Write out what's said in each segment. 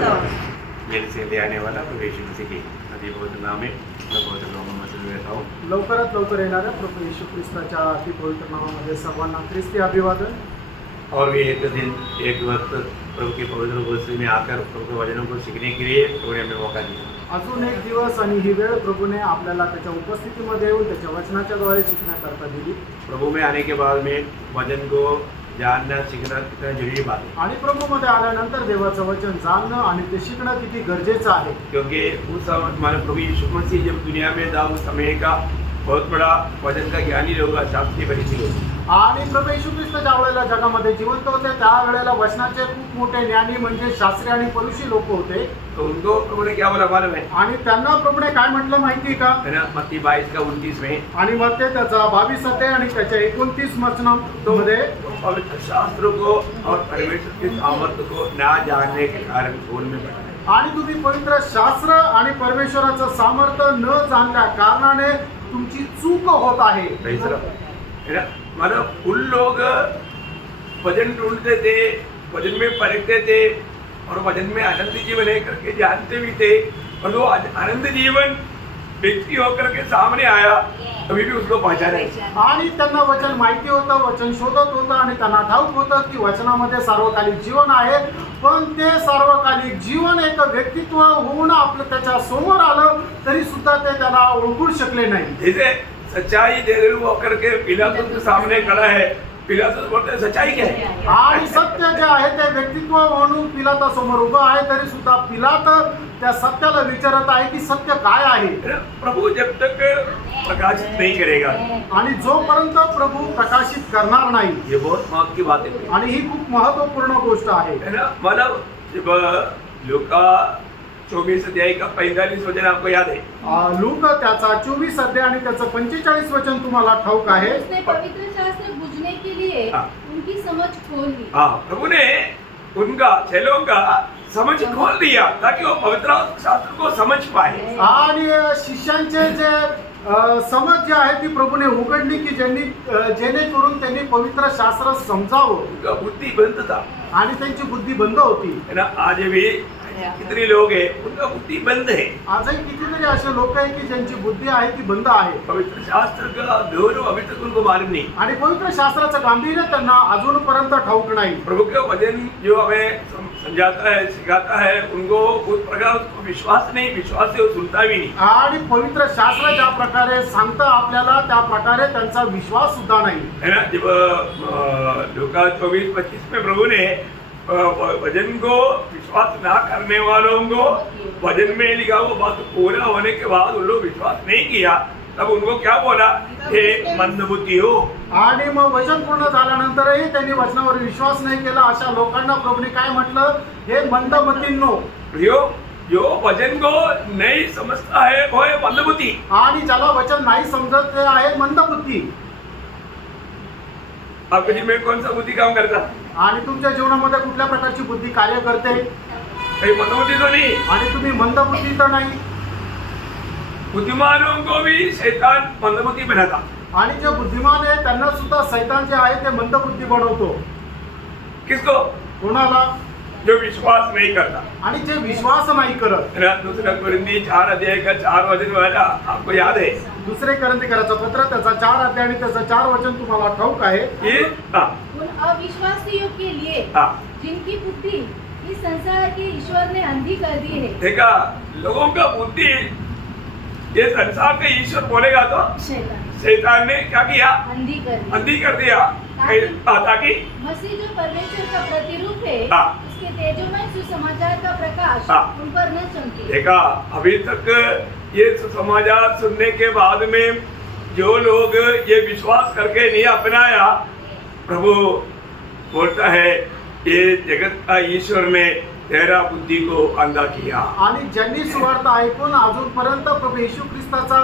मेरे से ले आने वाला प्रभु यीशु मसीह के अति पवित्र नाम में बहुत लोगों में से रहता हूँ। लवकरात लवकर येणाऱ्या प्रभू येशू ख्रिस्ताच्या अति पवित्र नावामध्ये सर्वांना ख्रिस्ती अभिवादन। और भी एक दिन एक वक्त प्रभु के पवित्र वचन में आकर प्रभु के वचनों को सीखने के लिए प्रभु ने हमें मौका दिया। अजून एक दिवस आणि ही वेळ प्रभूने आपल्याला त्याच्या उपस्थितीमध्ये येऊन त्याच्या वचनाच्या द्वारे शिकण्याकरता दिली। प्रभु में आने के बाद में वचन को जानना सीखना कितना जरूरी बात है। आणि प्रभूमध्ये आल्यानंतर देवाचं वचन जाणणं आणि ते शिकणं किती गरजेचं आहे। क्योंकि उस हमारे प्रभु यीशु मसीह जब दुनिया में था उस समय का बहुत बड़ा वचन का ज्ञानी लोग शास्त्री फरीसी लोग। आणि प्रभू येशू ख्रिस्त ज्या वेळेला जगामध्ये जिवंत होते त्यावेळेला वचनाचे खूप मोठे ज्ञानी म्हणजे शास्त्री आणि फरीसी लोक होते। तो उनको प्रभु ने क्या बोला मालूम है? आणि त्यांना प्रभूने काय म्हटलं माहिती का? मत्ती 22:29 में आणि मग ते त्याचा 22 अध्याय आणि त्याच्या 29 वचनामध्ये पवित्र शास्त्र को और परमेश्वर के सामर्थ्य को ना जानने के कारण भूल में पड़ा। आणि तुम्ही पवित्र शास्त्र आणि परमेश्वराचं सामर्थ्य न जाणल्या कारणाने तुमची चूक होत आहे। मतलब उन लोग वचन ढूंढते थे, वचन में परखते थे और वचन में आनंद जीवन है करके जानते भी थे, और वो आनंद जीवन व्यक्ति होकर के सामने आया तभी भी उसको पहचाने। आणि त्यांना वचन माहिती होतं, वचन शोधत होतं आणि त्यांना ठाऊक होतं की वचनामध्ये सार्वकालिक जीवन आहे, पण ते सार्वकालिक जीवन एक व्यक्तित्व होऊन आपलं त्याच्या समोर आलं तरी सुद्धा ते त्याला ओळखू शकले नाही। जैसे सच्चाई दे होकर के पिलातुस के सामने खड़ा है, पिलातुस बोलते हैं सच्चाई क्या है? आणि सत्य जे आहे ते व्यक्तित्व म्हणून पिलातासमोर उभं आहे तरी सुद्धा पिलात त्या सत्याला विचारत आहे की सत्य काय आहे। प्रभु जब तक प्रकाशित नहीं करेगा आणि जोपर्यंत प्रभु प्रकाशित करणार नाही, ये बहुत महत्व की बात है आणि ही खूप महत्वपूर्ण गोष्ट आहे। ना। मतलब जब लूका 24 अध्याय का 45 वचन आपको याद है? लूक त्याचा 24 अध्याय आणि त्याचं 45 वचन तुम्हाला ठाऊक आहे। उसने पवित्र शास्त्र बुझने के लिए उनकी समझ खोल दी। प्रभु ने उनका चेलों का समझ खोल दिया ताकि वो पवित्र शास्त्र को समझ पाए। आणि शिष्यांचे जे समज जे आहे ती प्रभूने उघडली की जेणेकरून त्यांनी पवित्र शास्त्र समजावं। उनका बुद्धि बंद था आणि त्यांची बुद्धी बंद होती। है ना। आज भी कितने लोग हैं उनका बुद्धि बंद है। आजही कितीतरी असे लोक आहेत की ज्यांची बुद्धी आहे ती बंद आहे। पवित्र शास्त्र का गौरव अभी तक उनको मालूम नहीं। आणि पवित्र शास्त्राचं गांभीर्य त्यांना अजूनपर्यंत ठाऊक नाही। प्रभु के वचन जो हमें समझाता है सिखाता है उनको उस प्रकार उसको विश्वास नहीं, विश्वास से वो सुनता भी नहीं। आणि पवित्र शास्त्र ज्या प्रकारे सांगतं आपल्याला त्या प्रकारे त्यांचा विश्वास सुद्धा नाही, है ना। जब लूका 24-25 में प्रभु ने वचन को विश्वास ना करने वालों को वचन में लिखा वो बात पूरा होने के बाद उन लोग विश्वास नहीं किया, तब उनको क्या बोला? हे मंदबुद्धि हो। आणि मग वचन पूर्ण झाल्यानंतरही त्यांनी वचनावर विश्वास नाही केला अशा लोकांना प्रभूने काय म्हटलं? हे मंदमतींनो। जो वचन को नहीं समझता है वो है मंदबुद्धि। आणि ज्याला वचन नाही समजत ते आहे मंदबुद्धी। आपके जीवन में कौन सा बुद्धि काम करता? आणि तुमच्या जीवनामध्ये कुठल्या प्रकारची बुद्धी कार्य करते? कहीं मंदबुद्धि तो नहीं। आणि तुम्ही मंदबुद्धी तर नाही। बुद्धिमानों को भी शैतान मंदबुद्धि बनाता। आणि जे बुद्धिमान आहे त्यांना सुद्धा शैतान जे आहे ते मंदबुद्धी बनवतो। किसको? कोणाला? जो विश्वास नहीं करता। आणि जे विश्वास नाही करत। दूसरा कुरिन्थी 4 अध्याय का 4 वचन वाला आपको याद है? दुसरे कोरिन्थीकराचा पत्र त्याचा 4 अध्याय आणि त्याचं 4 वचन तुम्हाला ठाऊक आहे। ये उन अविश्वासियों के लिए जिनकी बुद्धि इस संसार के ईश्वर ने अंधी कर दी है। देखा, लोगों का बुद्धि ये संसार का ईश्वर बोलेगा तो शैतान ने क्या किया? अंधी कर दिया ताकि मसीह जो परमेश्वर का प्रतिरूप है उसके तेजोमय सुसमाचार का प्रकाश उन पर न चमके। देखा, अभी तक ये सुसमाचार सुनने के बाद में जो लोग ये विश्वास करके नहीं अपनाया, प्रभु बोलता है ये जगत का ईश्वर ने तेरा बुद्धी को अंधा किया। आणि ज्यांनी सुवार्थ ऐकून अजूनपर्यंत प्रभू येशू ख्रिस्ताचा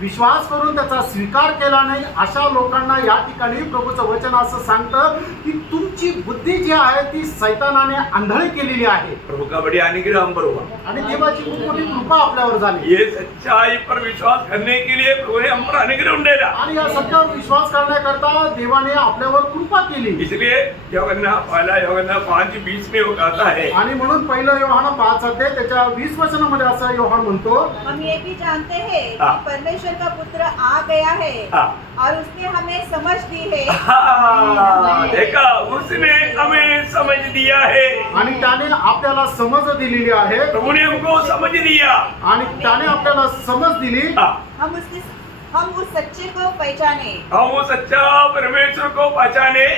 विश्वास करून त्याचा स्वीकार केला नाही अशा लोकांना या ठिकाणी प्रभूचं वचन असं सांगतं की तुमची बुद्धी जी आहे ती सैतानाने आंधळी केलेली आहे. प्रभु का बड़ी अनुग्रह हम पर हुआ। आणि देवाची खूप मोठी कृपा आपल्यावर झाली. ये सच्चाई पर विश्वास करने के लिए प्रभु ने हम पर अनुग्रह उंडेला। आणि या सत्यावर विश्वास करण्याकरता देवाने आपल्यावर कृपा केली. इसलिए यूहन्ना 5:20 में वो कहता है, आणि म्हणून पहिलं योहान 5 त्याच्या 20 वचनामध्ये असं योहान म्हणतो, हम ये भी जानते हैं हाँ। कि परमेश्वर का पुत्र आ गया है हाँ। और उसने हमें समझ दी है। हाँ, देखा, उसने हमें समझ दिया है। आणि त्याने आपल्याला समज दिलेली आहे. प्रभु ने हमको समझ दिया। आणि त्याने आपल्याला समज दिली. हाँ, हम उस सच्चे को पहचाने हम वो सच्चा परमेश्वर को पहचाने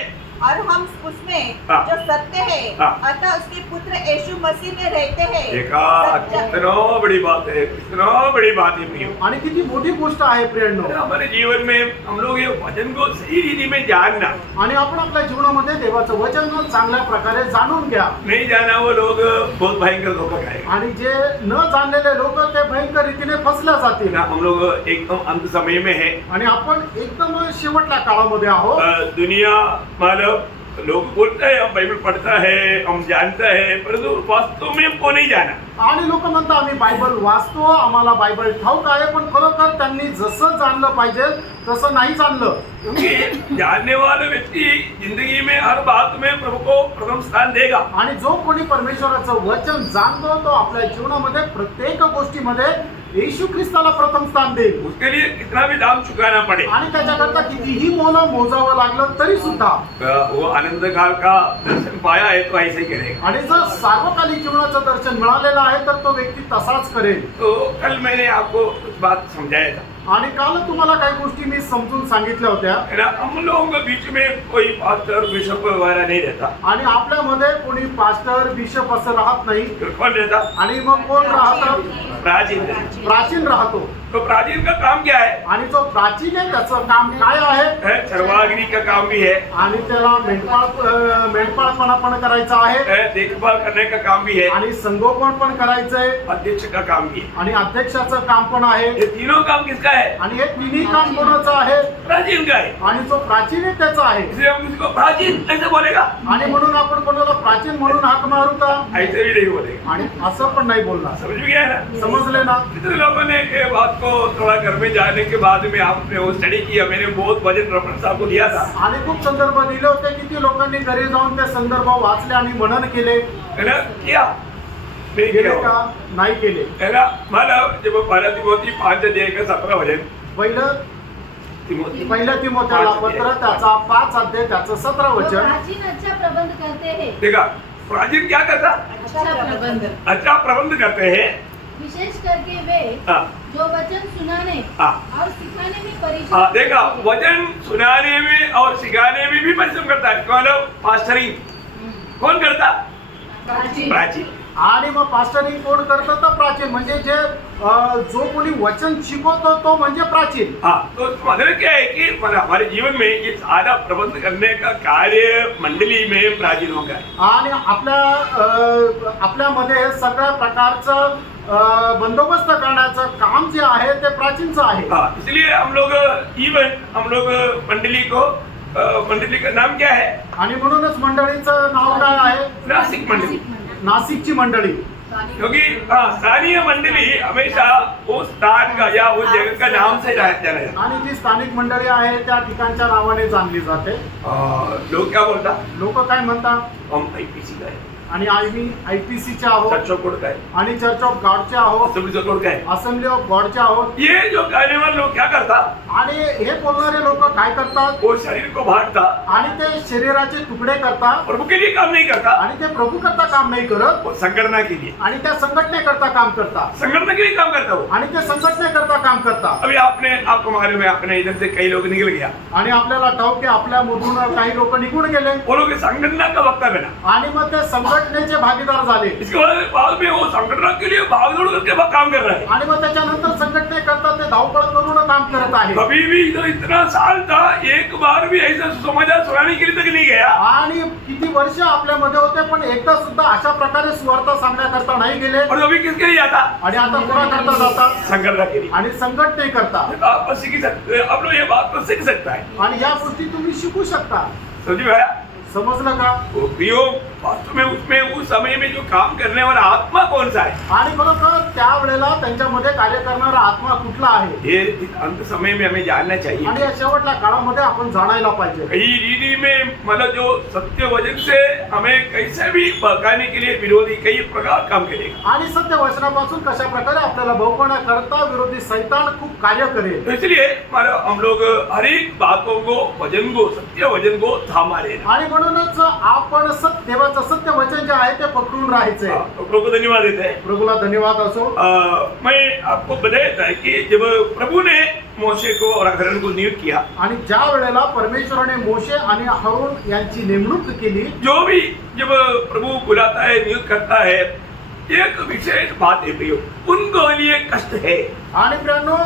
और हम उसमें हाँ। जो सत्य है हाँ। अतः उसके पुत्र यीशु मसीह में रहते हैं। देखा, सच्चा- कितना बड़ी बात है, कितना बड़ी बात है प्रियो। आणि किती मोठी गोष्ट आहे प्रियांनो. हमारे जीवन में हम लोग ये वचन को सही रीति में जानना, आणि आपण आपल्या जीवनामध्ये देवाचं वचन चांगल्या प्रकारे जाणून घ्या. नहीं जाना वो लोग बहुत भयंकर धोखा खाएंगे। आणि जे न जाणलेले लोक ते भयंकर रीतीने फसल्या जातील. ना, हम लोग एकदम अंत समय में है। आणि आपण एकदम शेवटल्या काळामध्ये आहोत. दुनिया मानव लोग बोलते हैं हम बाइबल पढ़ता है, हम जानता है, परंतु वास्तव में हमको नहीं जाना। आणि लोक म्हणतात आम्ही बायबल वाचतो, आम्हाला बायबल ठाऊक आहे, पण खरोखर त्यांनी जसं जाणलं पाहिजे तसं नाही जाणलं. क्योंकि जानने वाला व्यक्ति जिंदगी में हर बात में प्रभु को प्रथम स्थान देगा। आणि जो कोणी परमेश्वराचं वचन जाणतो तो आपल्या जीवनामध्ये प्रत्येक गोष्टीमध्ये येशू ख्रिस्ताला प्रथम स्थान देईल. उसके लिए कितना भी दाम चुकाना पड़े, आणि त्याच्याकरता कितीही मोल मोजावं लागलं तरी सुद्धा. वो आनंद काल का दर्शन पाया है तो ऐसे ही करेगा। आणि जर सार्वकालिक जीवनाचं दर्शन मिळालेलं आहे तर तो व्यक्ती तसाच करेल. तो कल मैंने आपको कुछ बात समझाया था, आणि काल तुम्हाला काही गोष्टी मी समजून सांगितल्या होत्या. है ना। हम लोगों के बीच में कोई पास्टर बिशप वगैरह नहीं रहता। आणि आपल्यामध्ये कोणी पास्टर बिशप असं राहत नाही. तो कौन रहता? आणि मग कोण राहतं? प्राचीन। प्राचीन राहतो. तो प्राचीन का काम क्या है? आणि जो प्राचीन आहे त्याचं काम काय आहे? चरवागिरी का काम भी है, आणि त्याला मेंढपाळपणा पण करायचा आहे. देखभाल करने का काम भी है, आणि संगोपन पण करायचंय. अध्यक्ष का काम भी है। आणि अध्यक्षाचं काम पण आहे. ये तीनों काम किसका है? आणि हे तिन्ही काम कोणाचं आहे? प्राचीन का है। आणि जो प्राचीन आहे त्याचा आहे. इसलिए हम किसी को प्राचीन कैसे बोलेगा? आणि म्हणून आपण कोणाला प्राचीन म्हणून हाक मारू का? ऐसे भी नहीं बोलेगा। आणि असं पण नाही बोलणार. समझ में गया ना? समजले ना? कितने लोगों ने ये बात को थोड़ा घर में जाने के बाद में आपने वो स्टडी किया, मैंने बहुत वचन रेफरेंस आपको दिया था, आणि खूप संदर्भ दिले होते. किती लोकांनी घरी जाऊन ते संदर्भ वाचले आणि मनन केले? है ना? किया नहीं केले किया? का? नाही केले. है ना। मतलब जब पहला तिमोथी 5:17 वचन, पहिल्या तिमोथेला पत्र त्याचा 5 त्याचं 17 वो वचन. प्राचीन अच्छा प्रबंध करते हैं। देखा, प्राचीन क्या करता? अच्छा प्रबंध, अच्छा प्रबंध करते हैं। विशेष करके वे हाँ, जो वचन सुनाने हाँ। और सिखाने में परिश्रम हाँ, देखा, वचन सुनाने में और सिखाने में भी परिश्रम करता है। कौन? पास्टरिंग कौन करता? प्राचीन। प्राचीन। आणि मग पास्टरिंग कोण करतं? तर प्राचीन. म्हणजे जे जो कोणी वचन शिकवतो तो म्हणजे प्राचीन. हाँ, तो मतलब क्या है कि हमारे जीवन में ये सारा प्रबंध करने का कार्य मंडली में प्राचीनों का है। आणि आपल्यामध्ये सगळ्या प्रकारचं बंदोबस्त करण्याचं काम जे आहे ते प्राचीनचं आहे. हाँ, इसलिए हम लोग मंडली का नाम क्या है? आणि म्हणूनच मंडळीचं नाव काय आहे? नासिक मंडली। नाशिकची मंडळी. क्योंकि स्थानीय मंडली हमेशा उस स्थान का या उस जगह का नाम से जाना जाता है। आणि जी स्थानिक मंडळी आहे त्या ठिकाणच्या नावाने जाणली जाते. लोग क्या बोलता? लोक काय म्हणतात? हम IPC का है, आणि आम्ही IPCचे आहोत, चर्च ऑफ गॉड का है, आणि चर्च ऑफ गॉडचे आहोत, असेंबली ऑफ गॉड का है। असेंब्ली ऑफ गॉडचे आहोत. ये जो कहने वाले लोग क्या करता? आणि हे बोलणारे लोक काय करतात? वो शरीर को बांटता आणि ते शरीराचे तुकडे करतात. प्रभु के लिए काम नहीं करता, आणि ते प्रभू करता काम नाही करत. वो संगठना के लिए, आणि त्या संघटनेकरता काम करतात. संगठन के लिए काम करता वो। आणि ते संघटनेकरता काम करतात. अभी आपको मालूम है, अपने इधर से कई लोग निकल गया, आणि आपल्याला ठाऊक आहे आपल्यामधून काही लोक निघून गेले. वो लोग संगठना का वक्तव्य ना, आणि मग ते संघटना संघटनेचे भागीदार झाले इसके बाद में वो संगठन के लिए भागदौड़ करके काम कर रहा है। आणि मग त्याच्यानंतर संघटनेकरता ते धावपळ करून काम करत आहे कभी भी इधर इतना साल था, एक बार भी ऐसा समाचार सुनाने के लिए तक नहीं गया। आणि किती वर्ष आपल्यामध्ये होते पण एकदा सुद्धा अशा प्रकारे सुवार्ता सांगण्याकरता नाही गेले और अभी किसके लिए आता? आणि आता कोणाकरता जातात संगठन के लिए। आणि संघटनेकरता आप सीख सकते, आप लोग ये बात तो सीख सकता है। आणि या गोष्टी तुम्ही शिकू शकता समझ में आया? समजलं का वो प्रियो वास्तव में उसमें उस समय में जो काम करने वाला आत्मा कौन सा है, आणि खरोखर त्यावेळेला त्यांच्यामध्ये कार्य करणारा आत्मा कुठला आहे ये इस अंत समय में हमें जानना चाहिए। आणि या शेवटच्या काळामध्ये आपण जाणायला पाहिजे कई रीति में मतलब जो सत्य वचन से हमें कैसे भी भड़काने के लिए विरोधी कई प्रकार काम करेगा। आणि सत्य वचनापासून कशा प्रकारे आपल्याला भवपणा करता विरोधी शैतान खूप कार्य करेल तो इसलिए हम लोग हर एक बातों को, वचन को, सत्य वचन को थामा लेना। आणि म्हणूनच आपण देवाचं सत्य वचन जे आहे ते पकडून राहायचंय प्रभु को धन्यवाद देते हैं। प्रभूला धन्यवाद असो मैं आपको बताया था कि जब प्रभु ने मोशे को और अहरोन को नियुक्त किया, आणि ज्या वेळेला परमेश्वराने मोशे आणि अहरोन यांची नेमणूक केली जो भी जब प्रभु बुलाता है, नियुक्त करता है, एक विशेष बात है प्रियो, उनको लिए कष्ट है। आणि प्रियानो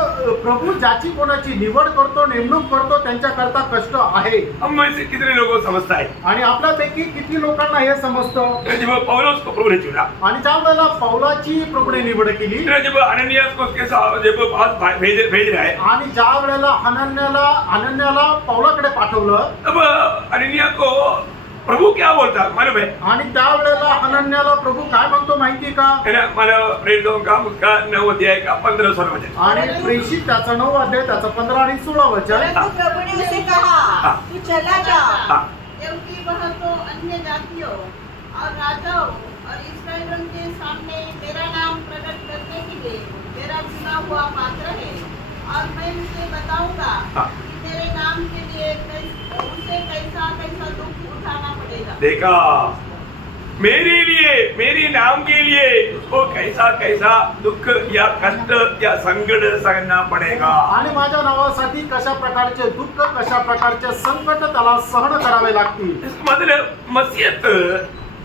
प्रभू ज्याची कोणाची निवड करतो नेमणूक करतो त्यांच्याकरता कष्ट आहे हम में से कितने लोगों को समझता है? आणि आपल्यापैकी किती लोकांना हे समजतं जब पौलुस को प्रभु ने चुना, आणि ज्या वेळेला पौलाची प्रभूने निवड केली फिर जब अननियास को उसके साथ जब पास भेज रहा है, आणि ज्या वेळेला अनन्याला पौलाकडे पाठवलं तब अननिया को प्रभु क्या बोलता मालूम है? आणि त्या वेळेला अनन्याला प्रभु काय म्हणतो माहिती का है ना, मानव प्रेरितों का उसका 9 अध्याय का 15 वचन। आणि प्रेषित त्याचा 9 अध्याय त्याचा 15 आणि 16 वचन परंतु प्रभु ने उसे कहा, हाँ। तू चला जा, हाँ, क्योंकि वह तो अन्य जातियों और राजाओं और इस्राएलियों के सामने मेरा नाम प्रकट करने के लिए मेरा चुना हुआ पात्र है। और मैं उसे बताऊंगा हाँ। कि मेरे नाम के लिए उसे कैसा कैसा दुख उठाना पड़ेगा। देखा, मेरे लिए, मेरे नाम के लिए उसको कैसा कैसा दुख या कष्ट या संकट सहना पड़ेगा। आणि माझ्या नावासाठी कशा प्रकारचे दुःख कशा प्रकारचे संकट त्याला सहन करावे लागतील इसका मतलब मसीहत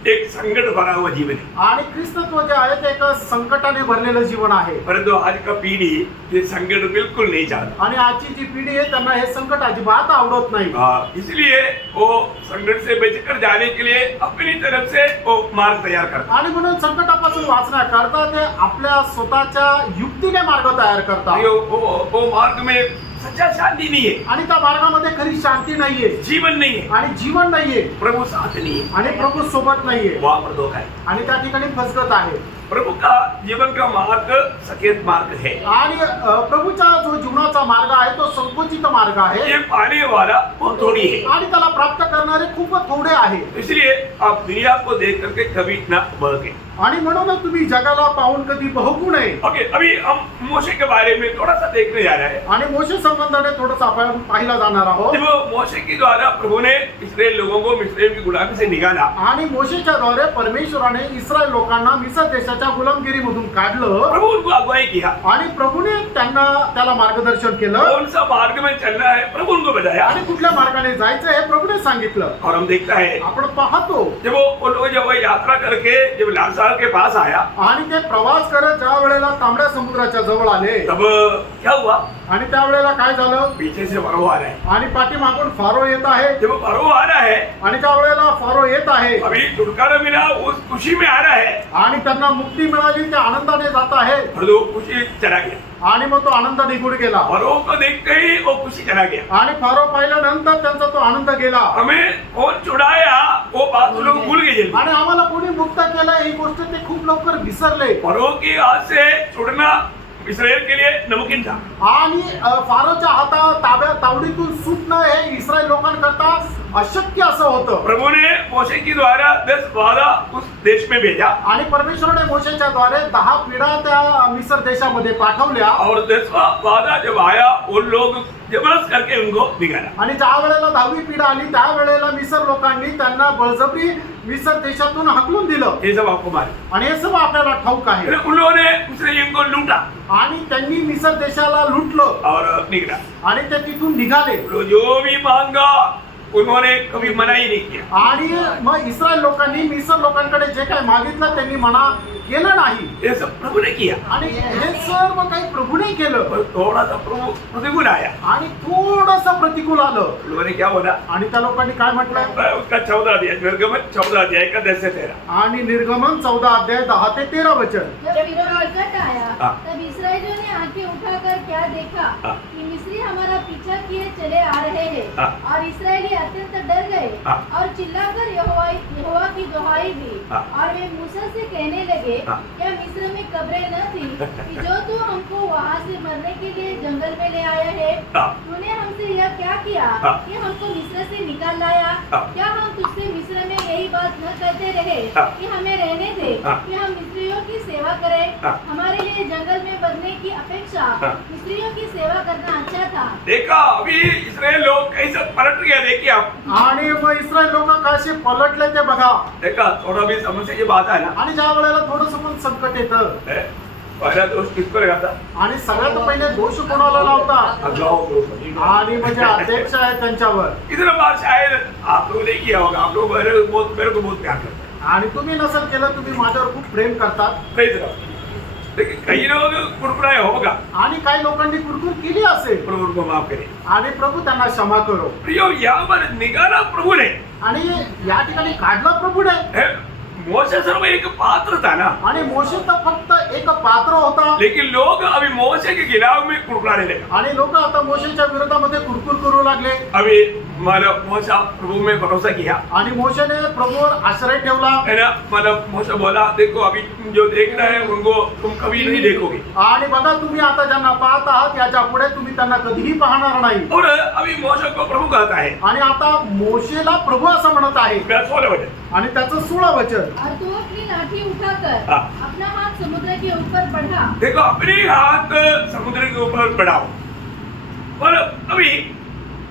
एक संकट भरा हुआ जीवन है, आणि ख्रिस्तत्व जे आहे ते एक संकटाने भरलेलं जीवन आहे परंतु आज का पीढ़ी ये संकट बिल्कुल नहीं चाहता। आणि आजची जी पिढी आहे त्यांना हे संकट अजिबात आवडत नाही इसलिए वो संकट से बचकर जाने के लिए अपनी तरफ से वो मार्ग तैयार करता। आणि म्हणून संकटापासून वाचण्याकरता ते आपल्या स्वतःच्या युक्तीने मार्ग तयार करतात वो मार्ग में सच्चा शांति नहीं है, आणि त्या मार्गामध्ये खरी शांती नाहीये जीवन नहीं है, आणि जीवन नाहीये प्रभु साथ नहीं है, आणि प्रभू सोबत नाहीये वहां पर धोखा है। आणि त्या ठिकाणी फसगत आहे प्रभु का जीवन का मार्ग सकेत मार्ग है, आणि प्रभूचा जो जीवनाचा मार्ग आहे तो संकुचित मार्ग आहे ये पाने वाला वो थोड़ी है। आणि त्याला प्राप्त करणारे खूप थोडे आहे इसलिए आप दुनिया को देख करके कभी ना बहके। आणि म्हणूनच तुम्ही जगाला पाहून कधी बहकू नये ओके, अभी हम मोशे के बारे में थोड़ा सा देखने जा रहे हैं। आणि मोशे संबंधाने थोडंसं आपण पाहिला जाणार आहोत जब मोशे के द्वारा प्रभु ने इस्राएल लोगों को मिस्र की गुलामी से निकाला, आणि मोशेच्या द्वारे परमेश्वराने इस्रायल लोकांना मिस्र देशाच्या गुलामगिरीमधून काढलं प्रभु उनको अगुवाई किया, आणि प्रभूने त्याला मार्गदर्शन केलं कौन सा मार्ग में चलना है प्रभु उनको बताया। आणि कुठल्या मार्गाने जायचं हे प्रभूने सांगितलं और हम देखता है आपण पाहतो जब वो लोग जब यात्रा करके जब लाल के पास आया, आणि ते प्रवास करत ज्या वेळेला तांबड्या समुद्राच्या जवळ आले तब क्या हुआ? आणि त्यावेळेला काय झालं पीछे से फरो आ रहा है। आणि पाठीमागून फारो येत आहे जब फरो आ रहा है, आणि त्या वेळेला फारो येत आहे अभी छुटकारा मिला, उस खुशी में आ रहा है, आणि त्यांना मुक्ती मिळाली त्या आनंदाने जात आहे और वो खुशी चला गया। आणि मग तो आनंद निघून गेला फरो को देखते ही वो खुशी चला गया। आणि फारो पाहिल्यानंतर त्यांचा तो आनंद गेला हमें कौन छुड़ाया वो बात वो लोग भूल गए जल्दी। आणि आम्हाला कोणी मुक्त केलं ही गोष्ट ते खूप लवकर विसरले फरो की हाथ से छुड़ना इस्राएल के लिए नामुमकिन था। आणि फारोच्या तावडीतून सुटणं हे इस्रायल लोकांकरता अशक्य असं होतं। प्रभु ने मोशे की द्वारा 10 वादा उस देश में भेजा, आणि परमेश्वराने मोशेच्या द्वारे 10 पिढ्या त्या मिस्र देशामध्ये पाठवल्या और 10वां वादा जब आया वो लोग जबरदस्त करके उनको निकाला। आणि ज्या वेळेला 10वी पिढी आली त्या वेळेला मिस्र लोकांनी त्यांना बळजबरी मिस्र देशातून हकलून दिलं। ये सब आपको मालूम आणि हे सर्व आपल्याला ठाऊक आहे। है। उन लोगों ने मिस्रयियों को लूटा आणि त्यांनी मिस्र देशाला लुटलं और निकला। आणि ते तिथून निघाले। जो भी मांगा उन्होंने कभी मना ही नहीं किया। आणि मग इस्रायल लोकांनी मिस्र लोकांकडे जे काही मागितलं त्यांनी मना केलं नाही ये सब प्रभु ने किया। आणि हे सर्व काही प्रभूने केलं पर थोड़ा सा प्रभु प्रतिकूल आया। आणि थोडंसं प्रतिकूल आलं उन्होंने क्या बोला? आणि त्या लोकांनी काय म्हटलं उसका 14 अध्याय, निर्गमन 14 अध्याय का 10 से 13। आणि निर्गमन 14 अध्याय 10 ते 13 वचन। जब फिरौन निकट आया हाँ। तब इस्राएलियों ने आंखें उठाकर क्या देखा हाँ। कि मिस्री हमारा पीछा किए चले आ रहे हैं हाँ। और इस्राएली अत्यंत डर गए हाँ। और चिल्लाकर यहोवा की दुहाई दी हाँ। और वे मूसा से कहने लगे हाँ। क्या मिस्र में कब्रें न थी कि जो तू हमको वहाँ से मरने के लिए जंगल में ले आया है? हाँ। तूने हमसे यह क्या किया हाँ। कि हमको मिस्र से निकाल लाया? हाँ। क्या हम तुझसे मिस्र में यही बात न कहते रहे हाँ। कि हमें रहने दे हाँ। कि हम मिस्रियों की सेवा करें? हाँ। हमारे लिए जंगल में बनने की अपेक्षा हाँ। मिस्रियों की सेवा करना अच्छा था। देखा अभी इसराइल लोग कैसे पलट गया, देखिए आप। आणि मग इस्रायल लोक कसे पलटले ते बघा। देखा थोड़ा भी समस्या की बात है ना। आणि ज्या वेळेला थोडंसं पण संकट येतं है? पहला दोष किसको लगाता? आणि सगळ्यात पहिले दोष कोणाला लावता? आणि म्हणजे अध्यक्ष आहे त्यांच्यावर। इतना बार शायद आप लोग नहीं किया होगा, आप लोग मेरे को बहुत प्यार करते हैं। आणि तुम्ही नसेल केलं, तुम्ही माझ्यावर खूप प्रेम करतात। सही तरह लेकिन कई लोग कुरकुराए होगा, आणि काही लोकांनी कुरकुर केली असेल प्रभु उनको माफ करे। आणि प्रभू त्यांना क्षमा करो। प्रियो यहाँ पर निकाला प्रभु ने। आणि या ठिकाणी काढला प्रभूने। है? मोशे सर्व एक पात्र था ना, आणि मोशे तर फक्त एक पात्र होता, लेकिन लोग अभी मोशे के खिलाफ में कुरकुराने लगे। आणि लोक आता मोशेच्या विरोधामध्ये कुरकुर करू लागले। अभी मतलब मोशा प्रभु में भरोसा किया, आणि मोशेने प्रभूवर आश्रय ठेवला। है ना। मतलब मोशा बोला देखो अभी तुम जो देख रहे हैं उनको तुम कभी नहीं देखोगे, आणि बघा तुम्ही आता ज्यांना पाहत आहात याच्या पुढे तुम्ही त्यांना कधीही पाहणार नाही। और अभी मोशे को प्रभु कहता है। आणि आता मोशेला प्रभू असं म्हणत आहे। 16 वचन आणि त्याचं 16 वचन। और तू अपनी लाठी उठाकर हाँ। अपना हाथ समुद्र के ऊपर बढ़ा। देखो अपने हाथ समुद्र के ऊपर बढ़ाओ। और अभी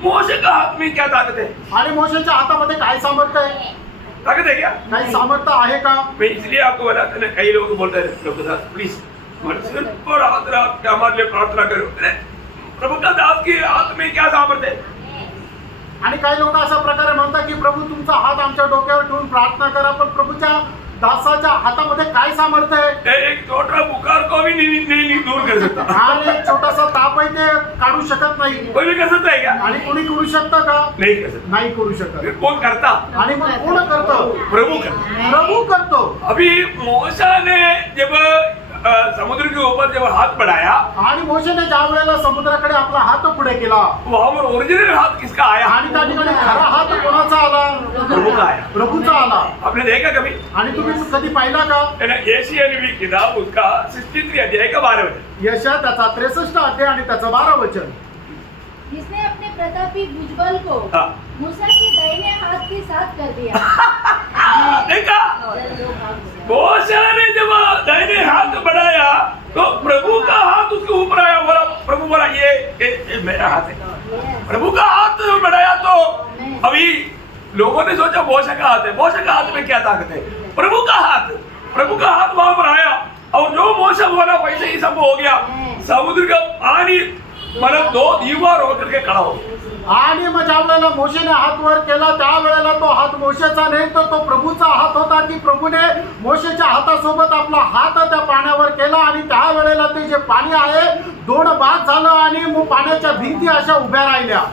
मोशे का हाथ में क्या ताकत है? आणि मोशेच्या हातामध्ये काय सामर्थ्य आहे? ताकत है क्या? काही सामर्थ्य आहे का? मैं इसलिए आपको बताता ना, कई लोग बोलते हैं प्रभु दास प्लीज हमारे सिर पर हाथ रख के हमारे लिए प्रार्थना करो। अरे, प्रभु का दास के हाथ में क्या सामर्थ्य है? आणि काही लोक अशा प्रकारे म्हणतात की प्रभू तुमचा हात आमच्या डोक्यावर ठेवून प्रार्थना करा, पण प्रभूच्या दासाच्या हातामध्ये काय सामर्थ्य आहे? एक छोटा बुखार को भी नहीं दूर कर सकता। आणि एक छोटासा ताप आहे ते काढू शकत नाही। कोई भी कर सकता है क्या? आणि कोणी करू शकतं का? नहीं कर सकता। नाही करू शकत। फिर कौन करता? आणि मग कोण करतो? प्रभु करता। प्रभू करतो। अभी मोशा ने जब समुद्र के ऊपर जब हाथ बढ़ाया, आणि मोशेने ज्या वेळेला समुद्राकडे आपला हात पुढे केला, वहां पर ओरिजिनल हाथ किसका आया? आणि त्या ठिकाणी खरा हात कोणाचा आला? प्रभु का आया। प्रभूचा आला। आपने देखा कभी? आणि तुम्ही कधी पाहिला का? है ना, एशिया नबी किताब उसका 63 अध्याय का 12 वचन। यशा त्याचा 63 अध्याय आणि त्याचं 12 वचन। जिसने अपने प्रतापी भुजबल को हाँ। मूसा के दाहिने हाथ के साथ कर दिया। देखा मोशे ने जब दाहिने हाथ बढ़ाया तो प्रभु का हाथ उसके ऊपर आया। बोला प्रभु बोला ये मेरा हाथ है। प्रभु का हाथ बढ़ाया तो अभी लोगों ने सोचा मोशे का हाथ है। मोशे का हाथ में क्या ताकत है? प्रभु का हाथ। प्रभु का हाथ वहां पर आया और जो मोशे बोला वैसे ही सब हो गया। समुद्र का पानी मतलब 2 दीवार होकर के खड़ा हो गया। आणि मग ज्या वेळेला मोशेने हात वर केला त्यावेळेला तो हात मोशेचा नाही तर तो प्रभूचा हात होता की प्रभूने मोशेच्या हातासोबत आपला हात त्या पाण्यावर केला आणि त्यावेळेला ते जे पाणी आहे 2 भाग झालं आणि मग पाण्याच्या भिंती अशा उभ्या राहिल्या।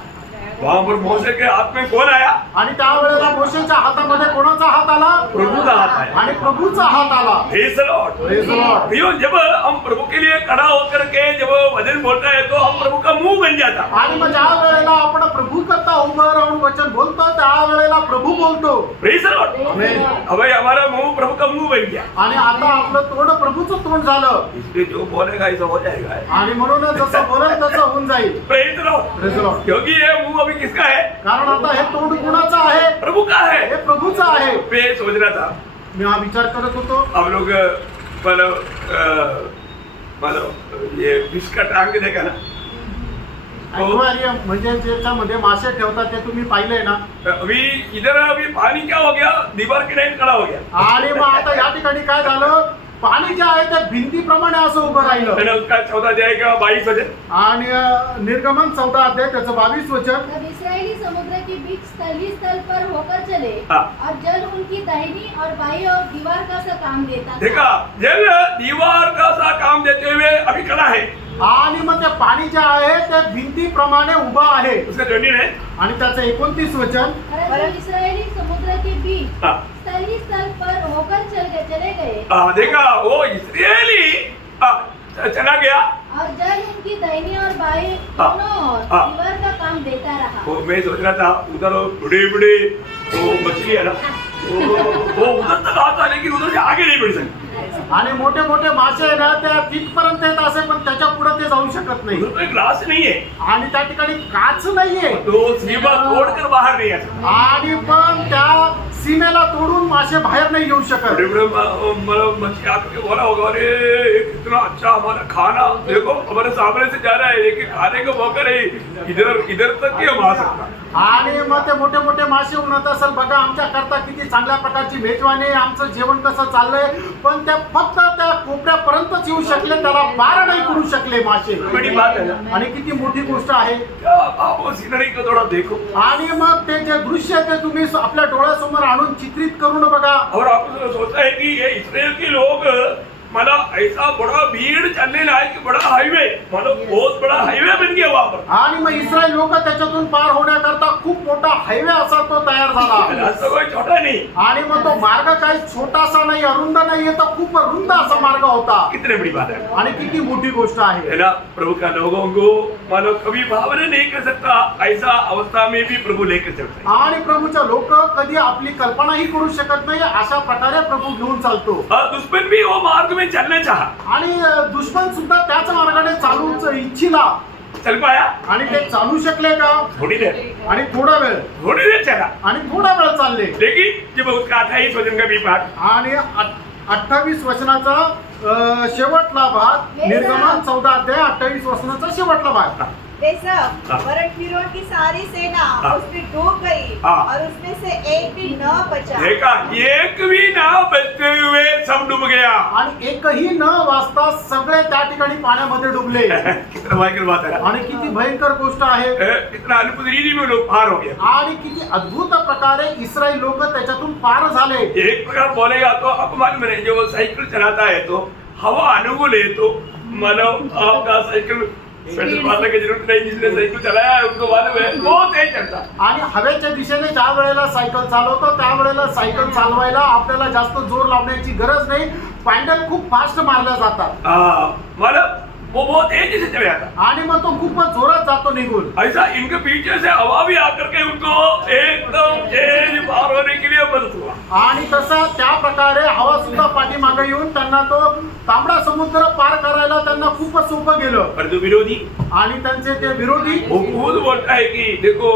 वहां पर मोशे के हाथ में कौन आया? आणि त्यावेळेला मोशेच्या हातामध्ये कोणाचा हात आला? प्रभु का हाथ आया। आणि प्रभूचा हात आला। Praise the Lord। Praise the Lord। भैया जब हम प्रभु के लिए खड़ा होकर के जब वचन बोलता है तो हम प्रभु का मुंह बन जाता। आणि मग ज्या वेळेला आपण प्रभू करता उभं राहून वचन बोलतो त्यावेळेला प्रभू बोलतो। Praise the Lord। Amen। अब हमारा मुंह प्रभु का मुंह बन गया। आणि आता आपलं तोंड प्रभूचं तोंड झालं। इसलिए जो बोलेगा ऐसा हो जाएगा। आणि म्हणूनच जसं बोलेल तसं होऊन जाईल। Praise the Lord। Praise the Lord। क्योंकि ये मुंह अभी किसका है? कारण आता हे तोंड कुणाचं आहे? प्रभु का है। हे प्रभूचं आहे। मैं सोच रहा था मी हा विचार करत होतो हम लोग मतलब ये फिश का टांग देखा ना, ॲक्वेरियम म्हणजे ज्याच्यामध्ये मासे ठेवतात ते तुम्ही पाहिलंय ना। अभी इधर अभी पानी क्या हो गया? दीवार के नहीं खड़ा हो गया। आणि मग आता या ठिकाणी काय झालं? पाणी जे आहे ते भिंतीप्रमाणे असं उभं राहिलं. मैंने उसका 14 अध्याय का 22 वचन आणि निर्गमन 14 अध्याय त्याचं 22 वचन. तब इस्राएली समुद्र के बीच स्थली स्थल पर होकर चले हाँ। और जल उनकी दाहिनी और बाई और दीवार का सा काम देता था. देखा जल दीवार का सा काम देते हुए अभी खड़ा है. आणि मग ते पाणी जे आहे ते भिंतीप्रमाणे उभं आहे. उसका जमीन है. आणि त्याचं 29 वचन. परंतु इस्राएली समुद्र के बीच हाँ। स्थली स्थल पर होकर चले गए देखा वो इस्राएली चला गया. और जल उनकी दाहिनी और बाई हाँ। दोनों ओर हाँ। दीवार का काम देता रहा. वो मैं सोच रहा था उधर बड़े बड़े वो मछली है ना वो उधर तक आता लेकिन उधर से आगे नहीं बढ़ सकती. आणि मोठे मोठे मासे आहे ना त्या तिथपर्यंत येत असे पण त्याच्या पुढे ते जाऊ शकत नाही. उधर तो एक ग्लास नहीं है आणि त्या ठिकाणी काच नाहीये. तो सीमा तोड़कर बाहर नहीं आ सकता. आणि पण त्या सीमेला तोडून मासे बाहेर नाही येऊ शकत. बड़े बड़े मतलब मछली आकर के बोला होगा अरे ये कितना अच्छा हमारा खाना देखो हमारे सामने से जा रहा है लेकिन खाने का मौका नहीं इधर तक ही हम आ सकता. आणि मग ते मोठे मोठे मासे म्हणत असेल बघा आमच्या करता किती चांगल्या प्रकारची मेजवानी आहे, आमचं जेवण कसं चाललंय, पण त्या फक्त त्या कोपऱ्यापर्यंतच येऊ शकले, त्याला पार नाही करू शकले मासे. बड़ी बात है ना. आणि किती मोठी गोष्ट आहे. क्या आप वो सीनरी को थोड़ा देखो आणि मग ते जे दृश्य आहे ते तुम्ही आपल्या डोळ्यासमोर आणून चित्रित करून बघा. और आपको सोचता है कि ये इस्राएल के लोग मतलब ऐसा बड़ा भीड़ चलने लायक बड़ा हाईवे मतलब बहुत बड़ा हाईवे बन गया वहाँ पर. आणि मग इस्रायल लोक त्याच्यातून पार होण्याकरता खूप मोठा हायवे असा तो तयार झाला. रास्ता कोई छोटा नहीं. आणि मग तो मार्ग काही छोटासा नाही, अरुंद नाहीये, तर खूप रुंद असा मार्ग होता. कितने बड़ी बात है. आणि किती मोठी गोष्ट आहे. है ना. प्रभु का लोगों को मतलब कभी भावना नहीं कर सकता ऐसा अवस्था में भी प्रभु लेकर चलता है. आणि प्रभूच्या लोक कधी आपली कल्पनाही करू शकत नाही अशा प्रकारे प्रभू घेऊन चालतो. दुश्मन भी वो मार्ग में चलना चाहा. आणि दुश्मन सुद्धा त्याच मार्गाने चालूच इच्छिला. चल पाया. आणि ते चालू शकले का? थोड़ी देर. आणि थोडा वेळ. थोड़ी देर चला. आणि थोडा वेळ चालले. लेकिन जब उसका 28 वचन का भी पाठ आणि 28 वचनाचा शेवटला भाग, निर्गमन 14 अध्याय 28 वचनाचा शेवटला भाग. वे सब वरन फिरौन की सारी सेना उसमें डूब गई और उसमें से एक भी न बचा. देखा एक भी ना बचते हुए सब डूब गया. आणि एकही न वाचता सगळे त्या ठिकाणी पाण्यामध्ये डुबले. कितना भयंकर बात है. आणि किती भयंकर गोष्ट आहे. कितना अद्भुत रीति में लोग पार हो गया. आणि किती अद्भुत प्रकारे इस्रायल लोक त्याच्यातून पार झाले. एक प्रकार बोलेगा तो अपमान में जो साइकिल चलाता है तो हवा अनुकूल है तो मतलब आपका साइकिल पेट्रोल मारने की जरूरत नहीं. जिसने साइकिल चलाया है उनको मालूम है वो तेज चलता. आणि हवेच्या दिशेने ज्या वेळेला सायकल चालवतो त्यावेळेला सायकल चालवायला आपल्याला जास्त जोर लावण्याची गरज नाही. पॅन्डल खूप फास्ट मारल्या जातात. मतलब वो बहुत तेजी से चले जाता. आणि मग तो खूपच जोरात जातो निघून. ऐसा इनके पीछे से हवा भी आकर के उनको एकदम तेज पार होने के लिए मदद हुआ. आणि तसा त्या प्रकारे हवा सुद्धा पाठीमागे येऊन त्यांना तो तांबडा समुद्र पार करायला त्यांना खूपच सोपं गेलं. पर जो विरोधी आणि त्यांचे ते विरोधी वो खुद बोलता है कि देखो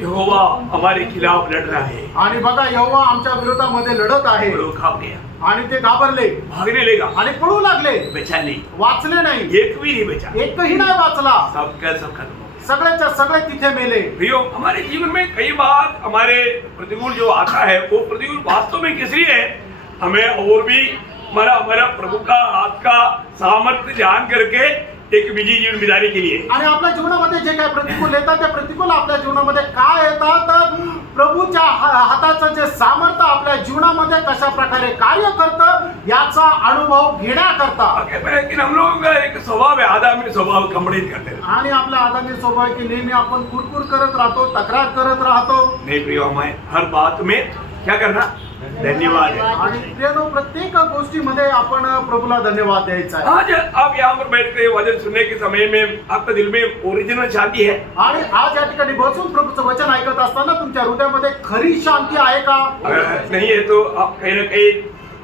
यहोवा हमारे खिलाफ लड़ रहा है. आणि बघा यहोवा आमच्या विरोधामध्ये लढत आहे. लोग खा गया. आणि ते घाबरले भागने लेगा. आणि पळू लागले. बचा नहीं. वाचले नाही. एक भी नहीं बचा. एकही नाही वाचला. सबका सब खत्म हो गया. सगळ्याच्या सगळे तिथे मेले. प्रियो हमारे जीवन में कई बार हमारे प्रतिकूल जो आता है वो प्रतिकूल वास्तव में किस लिए है. हमें और भी हमारा प्रभु का हाथ का सामर्थ्य जान करके एक निजी जीवन बिताने के लिए. आणि आपल्या जीवनामध्ये जे काही प्रतिकूल येतात ते प्रतिकूल आपल्या जीवनामध्ये काय येतात तर प्रभूच्या हाताचं जे सामर्थ्य आपल्या जीवनामध्ये कशा प्रकारे कार्य करतं याचा अनुभव घेण्याकरता. लेकिन हम लोगों का एक स्वभाव है आदमी स्वभाव कंप्लेंट करते हैं. आणि आपला आगामी स्वभाव की नेहमी आपण कुरकुर करत राहतो, तक्रार करत राहतो. नहीं प्रियो हमें हर बात में क्या करना धन्यवाद है. आणि प्रियनो प्रत्येक गोष्टीमध्ये आपण प्रभूला धन्यवाद द्यायचा आहे. आज आप यहाँ पर बैठ कर वचन सुनने के समय में आपका दिल में ओरिजिनल शांति है. आणि आज या ठिकाणी बसून प्रभूचं वचन ऐकत असताना तुमच्या हृदयामध्ये खरी शांती आहे का? अगर नहीं है तो आप कहीं ना कहीं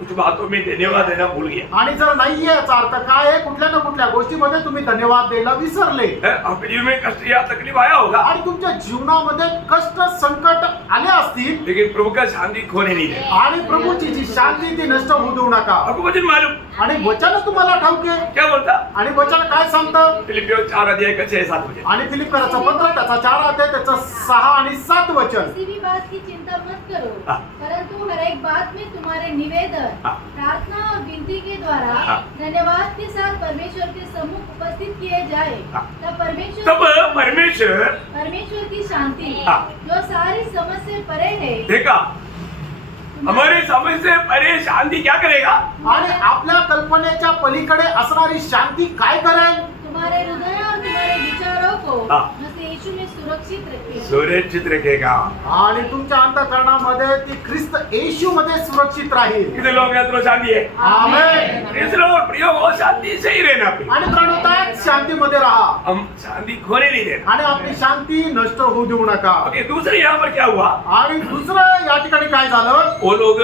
कुछ बातों में धन्यवाद देना भूल गया. आणि जर नाहीये याचा अर्थ काय आहे कुठल्या ना कुठल्या गोष्टीमध्ये तुम्ही धन्यवाद द्यायला विसरले. आपके जीवन में कष्ट या तकलीफ आया होगा आणि तुमच्या जीवनामध्ये कष्ट संकट आले असतील लेकिन प्रभु का शांति खोने नहीं देना. आणि प्रभूची जी शांती ती नष्ट होऊ देऊ नका. आपको वचन मालूम आणि वचन तुम्हाला ठाऊक आहे. क्या बोलता? आणि वचन काय सांगतं? फिलिपियों 4:6-7 आणि फिलिप्पियराचं पत्र त्याचा 4 अध्याय त्याचं 6 आणि 7 वचन. किसी भी बात की चिंता मत करो, हाँ। परंतु हर एक बात में तुम्हारे निवेदन, हाँ। प्रार्थना और विनती के द्वारा हाँ। धन्यवाद के साथ परमेश्वर के सम्मुख उपस्थित किए जाए, हाँ। तब तब परमेश्वर की शांति हाँ। जो सारी समझ से परे है, देखा, हमारी समझ से परे शांति क्या करेगा? आणि आपल्या कल्पनेच्या पलीकडे असणारी शांती काय करेल? तुम्हारे हृदय और तुम्हारे विचारों को हाँ। मसीह यीशु में सुरक्षित रखे। सुरक्षित रखेगा. आणि तुमच्या अंतःकरणामध्ये ती ख्रिस्त येशू मध्ये सुरक्षित राहील. कितने लोग हैं तो शांति है? आमेन. इसलिए प्रियो वो शांति से ही रहना पे. आणि प्रणवतात शांतीमध्ये राहा हम शांति खोने नहीं देना. आणि आपली शांती नष्ट होऊ देऊ नका. ओके, दूसरे यहाँ पर क्या हुआ? आणि दुसरं या ठिकाणी काय झालं? वो लोग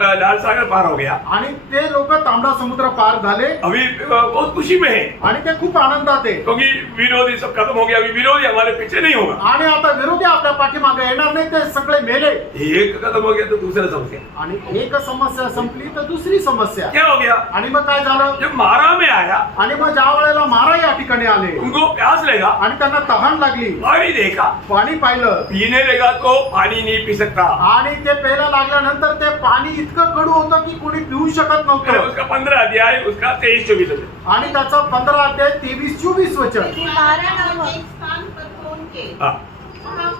लाल सागर पार हो गया. आणि ते लोक तांबडा समुद्र पार झाले अभी बहुत खुशी में है, आणि ते खूप आनंदात आहे. क्योंकि विरोधी सब खत्म हो गया. अभी विरोधी हमारे पीछे नहीं होगा. आणि आता विरोधी आपल्या पाठीमागे येणार नाही, ते सगळे मेले. एक खत्म हो गया तो दूसरा समस्या. आणि एक समस्या संपली तर दुसरी समस्या. क्या हो गया? आणि मग काय झालं? जब मारा में आया, आणि मग ज्या वेळेला मारा या ठिकाणी आले उनको प्यास लगा, आणि त्यांना तहान लागली, पानी देखा, पाणी पाहिलं पीने लगा तो पानी नहीं पी सकता. आणि ते प्यायला लागल्यानंतर ते पाणी इतकं कडू होतं की कोणी पिऊ शकत फिर नव्हतं. उसका 15 अध्याय, उसका 23-24 आणि त्याचा 15 अध्याय 23-24 वचन. बीमारा नामक एक स्थान पर पहुंचे, हाँ, वहाँ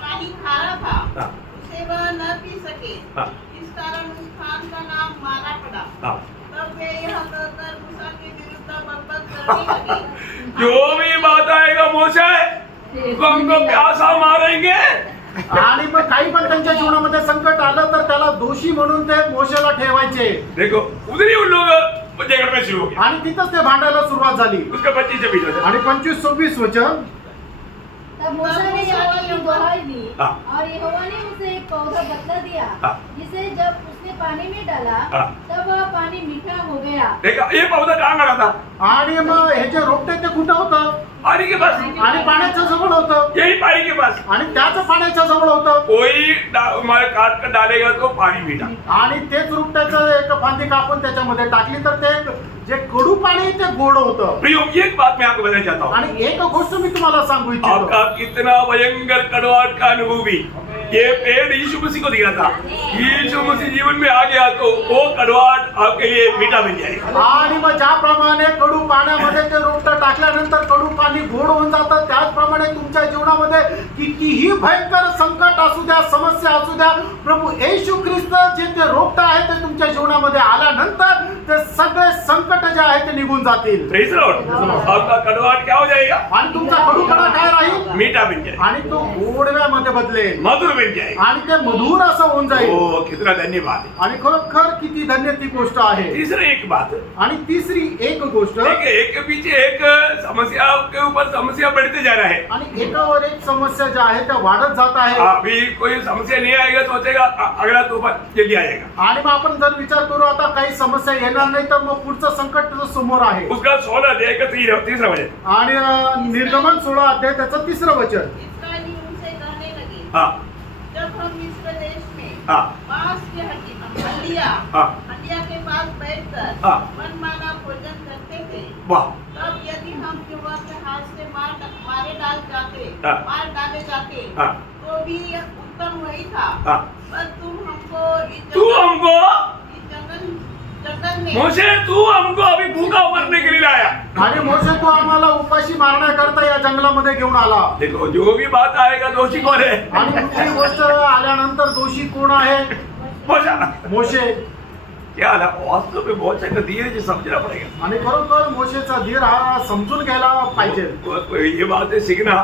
पानी खारा था, हाँ, उसे वह न पी सके, हाँ, इस कारण उस स्थान का नाम मारा पड़ा. हाँ. तब वे यह कहकर मूसा के विरुद्ध बकबक करने लगे. जो भी बात आएगा मोशे, तो हमको प्यासा मारेंगे. आणि मग काही पण त्यांच्या जीवनामध्ये संकट आलं तर त्याला दोषी म्हणून ते मोशेला ठेवायचे. देखो, उधर ही उन लोग झगड़ में शुरू हो गया. आणि तिथंच ते भांडायला सुरुवात झाली. उसका 25-26 वचन. आणि 25-26 वचन. तब मूसा ने यहोवा की दुहाई दी, हाँ। और यहोवा ने उसे एक पौधा बतला दिया, हाँ। जिसे जब उसने पानी में डाला, हाँ। तब वह पानी मीठा हो गया। देखा, ये पौधा कहाँ खड़ा था? आणि मग हे जे रोपटे ते कुठं होतं? पानी के पास. आणि पाण्याच्या जवळ होतं. यही पानी के पास. आणि त्याच पाण्याच्या जवळ होतं. कोई हमारे काट कर डालेगा तो पानी मीठा. आणि तेच रोपट्याचं एक फांदी कापून त्याच्यामध्ये टाकली तर ते जे कडू पाणी ते गोड होतं. प्रियो, एक बात मैं आपको बताना चाहता हूँ. आणि एक गोष्ट मी तुम्हाला सांगू इच्छितो. आपका कितना भयंकर कड़वाहट का अनुभव भी ये पेड़ यीशु मसीह को दिया था. यीशु मसीह जीवन में आ गया तो वो कड़वाहट आपके लिए मीठा बन जाएगा. आणि मग ज्याप्रमाणे कडू पाण्यामध्ये ते रोपटं टाकल्यानंतर कडू पाणी गोड होऊन जातं, त्याचप्रमाणे तुमच्या जीवनामध्ये कितीही भयंकर संकट असू द्या, समस्या असू द्या, प्रभू येशू ख्रिस्त जे ते रोपटं आहे ते तुमच्या जीवनामध्ये आल्यानंतर ते सगळे संकट जे आहे ते निघून जातील. Praise the Lord. आपका कड़वाहट क्या हो जाएगा? आणि तुमचा कडूपणा काय राहील? मीठा बन जाएगा, आणि तो गोडव्यामध्ये बदलेल मधुर बन जाएगा. आणि ते मधुर असं होऊन जाईल. ओ, कितना धन्यवाद है. आणि खरोखर किती धन्य ती गोष्ट आहे. तीसरी एक बात, आणि तिसरी एक गोष्ट. एक के पीछे एक समस्या के ऊपर समस्या बढ़ते जा रहा है. आणि एकावर एक समस्या ज्या आहे त्या वाढत जात आहे. अभी कोई समस्या नहीं आएगा, सोचेगा अगला तूफान जल्दी आएगा. आणि मग आपण जर विचार करू आता काही समस्या येणार नाही तर मग पुढचं संकट तुझं समोर आहे. उसका 16 अध्याय का तीसरा वचन. आणि निर्गमन 16 अध्याय त्याचं 3रं वचन. इस्राएली उनसे कहने लगे, हाँ, जब हम मिस्र देश में हाँ, बांस की हंडिया हाँ, हंडिया के पास बैठकर हाँ। मनमाना भोजन करते थे, वाह. तब यदि हम युवा के हाथ से मारे हाँ। मार डाले जाते, हाँ। तो भी उत्तम वही था. हाँ. पर तुम हमको तू हमको इस जंगल में मोशे, तू हमको अभी भूखा मरने के लिए लाया. आणि मोशे तू आम्हाला उपाशी मारण्याकरता या जंगलामध्ये घेऊन आला. देखो, जो भी बात आएगा दोषी कौन है? आणि कुठली गोष्ट आल्यानंतर दोषी कोण आहे? मोशे. मोशे. क्या ना, वास्तव में मोशे का धीरज समझना पड़ेगा. आणि खरोखर मोशेचा धीर हा समजून घ्यायला पाहिजे. ये बातें सीखना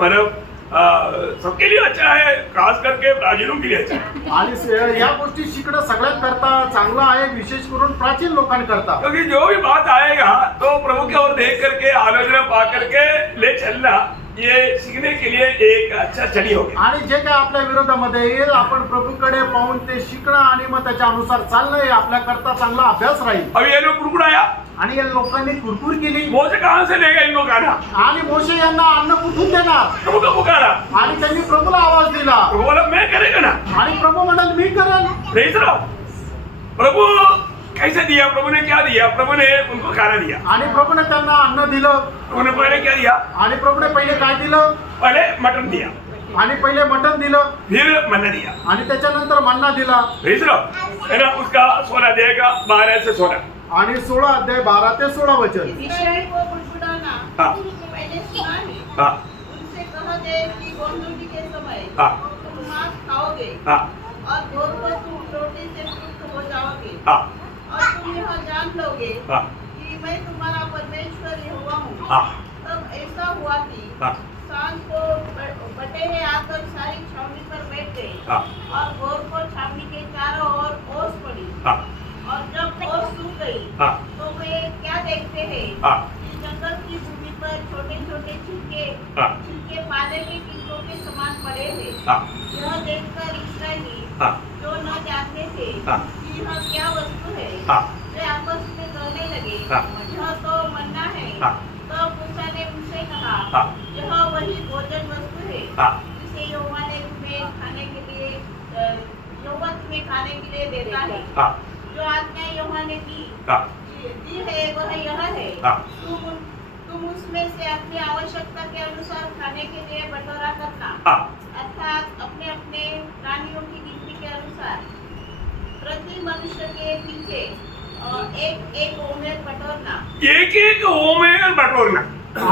मतलब सबके लिए अच्छा है, खास करके ब्राजीलों के लिए अच्छा है. आणि या गोष्टी शिकणं सगळ्यात करता चांगलं आहे, विशेष करून प्राचीन लोकांकरता. क्योंकि जो भी बात आएगा तो प्रभु की ओर देख करके, आलोचना पा करके ले चलना, ये सीखने के लिए एक अच्छा छड़ी होगी. आणि जे काय आपल्या विरोधामध्ये येईल आपण प्रभूकडे पाहून ते शिकणं आणि मग त्याच्या अनुसार चालणं हे आपल्याकरता चांगला अभ्यास राहील. अभी ये लोग कुड़कुड़ाया, आणि या लोकांनी कुरकुर केली. मोशे कहाँ से लेगा इनको खाना? आणि मोशे यांना अन्न कुठून देणार? प्रभु को पुकारा. आणि त्यांनी प्रभूला आवाज दिला. प्रभु बोला मैं करेगा ना. आणि प्रभू म्हणाल मी करेन. Praise the Lord. प्रभु कैसे दिया प्रभु ने? क्या दिया प्रभु ने? उनको खाना दिया। आणि प्रभूने त्यांना अन्न दिलं प्रभु ने पहले क्या दिया? आणि प्रभूने पहिले काय दिलं? पहले मटन दिया, आणि पहिले मटण दिलं फिर मन्ना दिया, आणि त्याच्यानंतर मन्ना दिला भेज लो है ना। उसका 16 देगा 12 से 16 आणि 16 अध्याय 12 ते 16 वचन। इसराइल को बुड़बुड़ाना हाँ। पहले सुना है। हाँ उनसे कह दे कि गोंदुली के समय हाँ। तुम मांस खाओगे हाँ और भोर को तुम रोटी से तृप्त हो जाओगे हाँ और तुम यह जान लोगे हाँ कि मैं तुम्हारा परमेश्वर यहोवा हूँ। हाँ तब ऐसा हुआ कि हाँ सांझ को बटेरे आकर सारी छावनी पर बैठ गए हाँ और भोर को छावनी के चारों ओर ओस पड़ी। हाँ और जब ओस सूख गई हाँ तो वे क्या देखते हैं हाँ कि जंगल की भूमि पर छोटे छोटे छिलके हाँ छिलके पाले के कीटों के समान पड़े हैं। हाँ यह देखकर इस्राएली हाँ जो न जानते थे हाँ। कि यह क्या वस्तु है, हाँ वे आपस में कहने लगे, हाँ। यह तो मन्ना है। हाँ। तब मूसा ने उनसे कहा, हाँ। यह वही भोजन वस्तु है हाँ जिसे यहोवा ने तुम्हें खाने के लिए यहोवा तुम्हें खाने के लिए देता है। हाँ जो आज्ञा यहोवा ने दी हाँ है वह यह है, हाँ। तुम उसमें से अपनी आवश्यकता के अनुसार खाने के लिए बटोरा करना, हाँ अर्थात अपने अपने प्राणियों की गिनती के अनुसार प्रति मनुष्य के पीछे एक एक ओमेर बटोरना। एक एक ओमेर बटोरना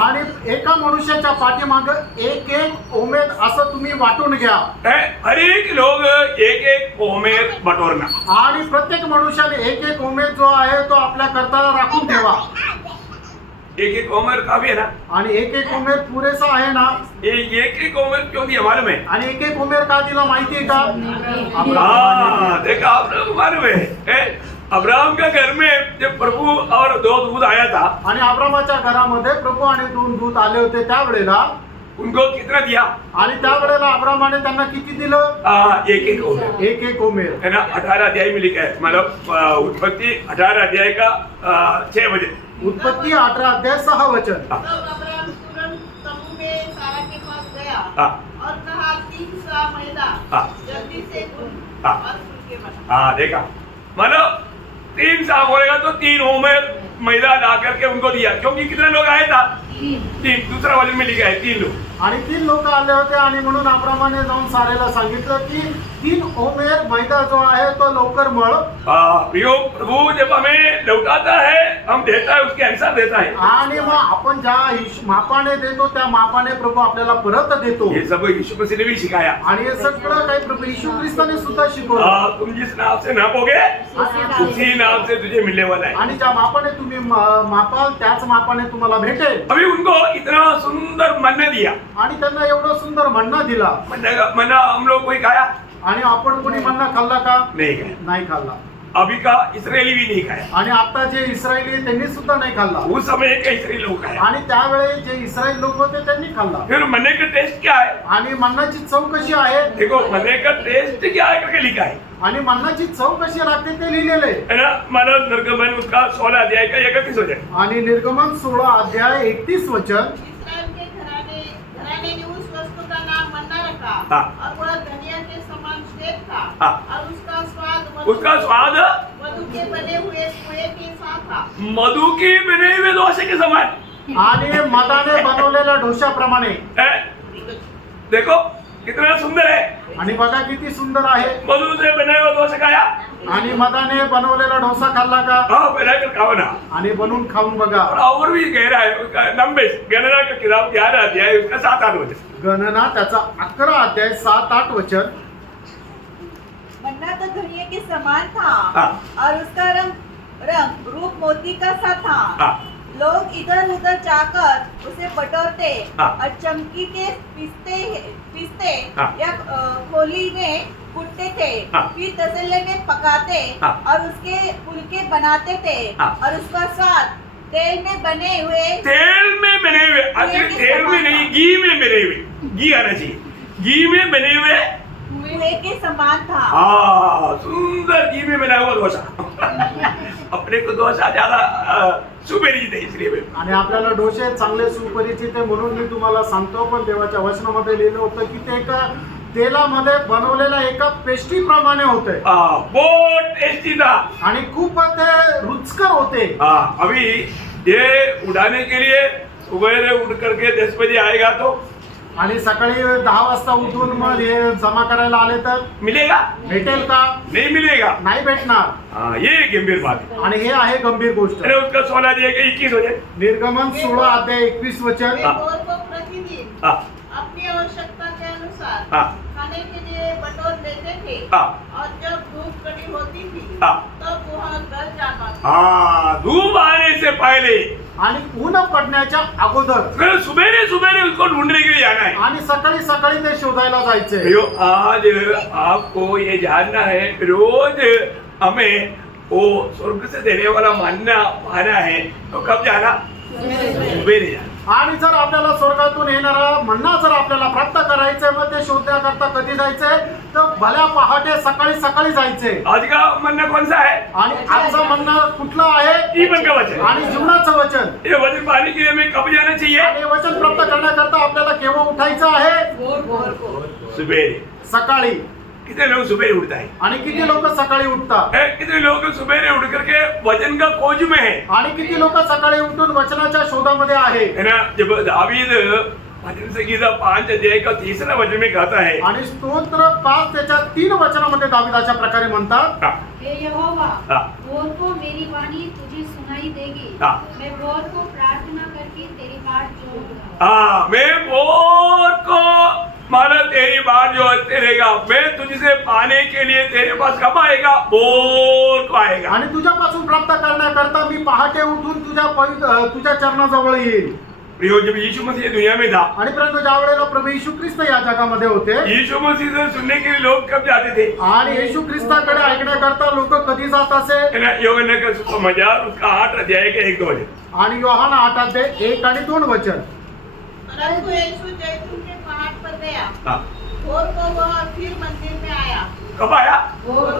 आणि एका मनुष्याच्या पाठीमाग एक एक ओमेद असं तुम्ही वाटून घ्या है। हर एक लोग एक एक ओमेर बटोरना आणि प्रत्येक मनुष्याने एक एक ओमेद जो आहे तो आपल्या करता राखून ठेवा। एक एक ओमेर काफी है ना। आणि एक एक ओमेद पुरेसा आहे ना। ये एक एक ओमेर क्यों दिया मालूम है? आणि एक एक ओमेद का दिला माहिती आहे का? हाँ देखा आपको मालूम है? अब्राहम के घर में जब प्रभु और दो दूध आया था, आणि अब्रामाच्या घरामध्ये प्रभू आणि दोन दूत आले होते त्यावेळेला, उनको कितना दिया? आणि त्यावेळेला अब्रामाने त्यांना किती दिलं? एक एक ओमेर एक एक ओमेद है ना। 18 अध्याय में लिखा है, मतलब उत्पत्ति 18 अध्याय का 6 बजे। उत्पत्ति 18 अध्याय 6 वचन। तब अब्राहम तुरंत तंबू में सारा के पास गया हाँ और कहा, 3 सा मैदा हाँ। जल्दी से गूंथ हाँ। और फुलके बना। हाँ देखा, मतलब 3 साल बोलेगा तो 3 ओमेर मैदा ला करके उनको दिया, क्योंकि कितने लोग आए था? 3। दूसरा वचन में लिखा है 3 लोग। आणि 3 लोक आले होते आणि म्हणून अब्रामाने जाऊन सारेला सांगितलं की 3 ओमेर मैदा जो आहे तो लवकर मळ। प्रियो, प्रभु जब हमें लौटाता है, हम देता है उसके अनुसार देता है। आणि मग आपण ज्या मापाने देतो त्या मापाने प्रभु आपल्याला परत देतो। ये सब यीशु मसीह ने भी सिखाया। आणि हे सगळं काही प्रभू येशू ख्रिस्ताने सुद्धा शिकवलं। तुम जिस नाम से नापोगे उसी नाम से तुझे मिलने वाला है। आणि ज्या मापाने तुम्ही मापाल त्याच मापाने तुम्हाला भेटेल। अभी उनको इतना सुंदर मन्ना दिया, आणि त्यांना एवढं सुंदर मन्ना दिला। मन्ना हम लोग कोई खाया? आणि आपण कोणी मन्ना खाल्ला का? नहीं खाया। नाही खाल्ला। अभी का इसराइली भी नहीं खाया। आणि आता जे इस्रायली आहेत त्यांनी सुद्धा नाही खाल्ला। उस समय के इसराइली लोग खाया। आणि त्यावेळी जे इस्रायल लोक होते त्यांनी खाल्ला। फिर मन्ने का टेस्ट क्या है? आणि मन्नाची चव कशी आहे? देखो मन्ने का टेस्ट क्या है करके लिखा है, आणि मन्नाची चव कशी लागते ते लिहिलेले है ना। मानव निर्गमन उसका 16 अध्याय का 31 वचन। आणि निर्गमन 16 अध्याय 31 वचन। इस्राएल के घराने ने उस वस्तु का नाम मन्ना रखा हाँ। और वह धनिया के समान श्वेत था। हाँ। और उसका स्वाद मधु के बने हुए कुएं के साथ था। मधु की बने हुए डोसे के समान आणि मधाने बनवलेल्या डोशाप्रमाणे। देखो कितना सुंदर है। आणि बघा किती सुंदर आहे। मधु से बने हुए डोसे खाया? आणि मधाने बनवलेला डोसा खाल्ला का? हाँ बनाकर खाओ ना। आणि बनवून खाऊन बघा। और भी गहरा है उसका। नंबर गणना का किताब 11 अध्याय उसका 7-8 वचन। गणना त्याचा 11 अध्याय 7-8 वचन। मन्ना तो धनिया के समान था हाँ। और उसका रंग रूप मोती का सा था। हाँ। लोग इधर उधर जाकर उसे बटोरते हाँ। और चमकी के पीसते हाँ। या खोली में कूटते थे। हाँ। फिर तसल्ले में पकाते हाँ। और उसके फुलके बनाते थे। हाँ। और उसका स्वाद तेल में बने हुए actually तेल में नहीं, घी में बने हुए। घी आना चाहिए। घी में बने हुए कुएं के समान था। हाँ, सुंदर घी में बना हुआ डोसा। अपने को डोसा ज्यादा सुपरिचित है, इसलिए मैं आणि आपल्याला डोसे चांगले सुपरिचित आहे म्हणून मी तुम्हाला सांगतो। पण देवाच्या वचनामध्ये लिहिलं होतं की ते एका तेलामध्ये बनवलेल्या एका पेस्ट्री प्रमाणे होते बहुत टेस्टी था। आणि खूप ते रुचकर होते। अभी ये उड़ाने के लिए सुबह उठ करके 10 बजे आएगा तो आणि सकाळी 10 वाजता उठून मग हे जमा करायला आले तर मिलेगा? भेटेल का? नहीं मिलेगा। नाही भेटणार। हाँ, ये गंभीर बात है। आणि हे आहे गंभीर गोष्ट। अरे उसका 16 दिए कि 21 हो जाए। निर्गमन 16 अध्याय 21 वचन। वे भोर को प्रतिदिन हाँ, अपनी आवश्यकता के अनुसार हाँ, खाने के लिए बटोर लेते थे हाँ, और जब धूप कड़ी होती थी हाँ। तब वह गल जाता था। हाँ, धूप आने से पहले आणि ऊन पडण्याच्या अगोदर फिर सुबेरे सुबेरे उसको ढूंढने के लिए आना है। आणि सकाळी सकाळी ते शोधायला जायचे। भैया आज आपको ये जानना है, रोज हमें वो स्वर्ग से देने वाला मानना पाना है तो कब जाना? सुबेरे जाना। आणि जर आपल्याला स्वर्गातून येणारा मन्ना जर आपल्याला प्राप्त करायचंय मग ते शोधण्याकरता कधी जायचंय तर भल्या पहाटे सकाळी सकाळी जायचे। आज का मन्ना कौन सा है? आणि आजचं मन्ना कुठलं आहे? जीवन का वचन। आणि जीवनाचं वचन। ये वचन पाने के लिए हमें कब जाना चाहिए? आणि वचन प्राप्त करण्याकरता आपल्याला केव्हा उठायचं आहे? सुबेरे। सकाळी। कितने लोग सुबह उठता है? आणि किती लोक सकाळी उठतात? कितने लोग सुबह उठ करके वचन का खोज में है? आणि किती लोक सकाळी उठून वचनाच्या शोधामध्ये आहे? है ना? जब दावीद भजन संगीता 5 अध्याय का 3रा वचन में गाता है, आणि स्तोत्र 5 त्याच्या 3 वचनामध्ये दावीद अशा प्रकारे म्हणतात, हे यहोवा, हाँ। भोर को मेरी वाणी तुझे सुनाई देगी। हाँ। मैं भोर को प्रार्थना करके तेरी बाट जोहूंगा। मैं भोर को माना तेरी बात जो हंसते रहेगा, मैं तुझसे पाने के लिए तेरे पास कब आएगा? भोर को आएगा। आणि तुझ्यापासून प्राप्त करण्याकरता मी पहाटे उठून तुझ्या चरणाजवळ येईल। प्रियो, जब यीशु मसीह दुनिया में था, आणि परंतु ज्या वेळेला प्रभू येशू ख्रिस्त या जगामध्ये होते, यीशु मसीह से सुनने के लिए लोग कब जाते थे? आणि येशू ख्रिस्ताकडे ऐकण्याकरता लोक कधी जात असे? है ना? योग का सुसमाचार उसका 8 अध्याय के 1-2 वचन। आणि योहान 8 अध्याय 1 आणि 2 वचन। परंतु यीशु जैतून के पहाड़ पर गया। हाँ। भोर को वह फिर मंदिर में आया। कब आया? भोर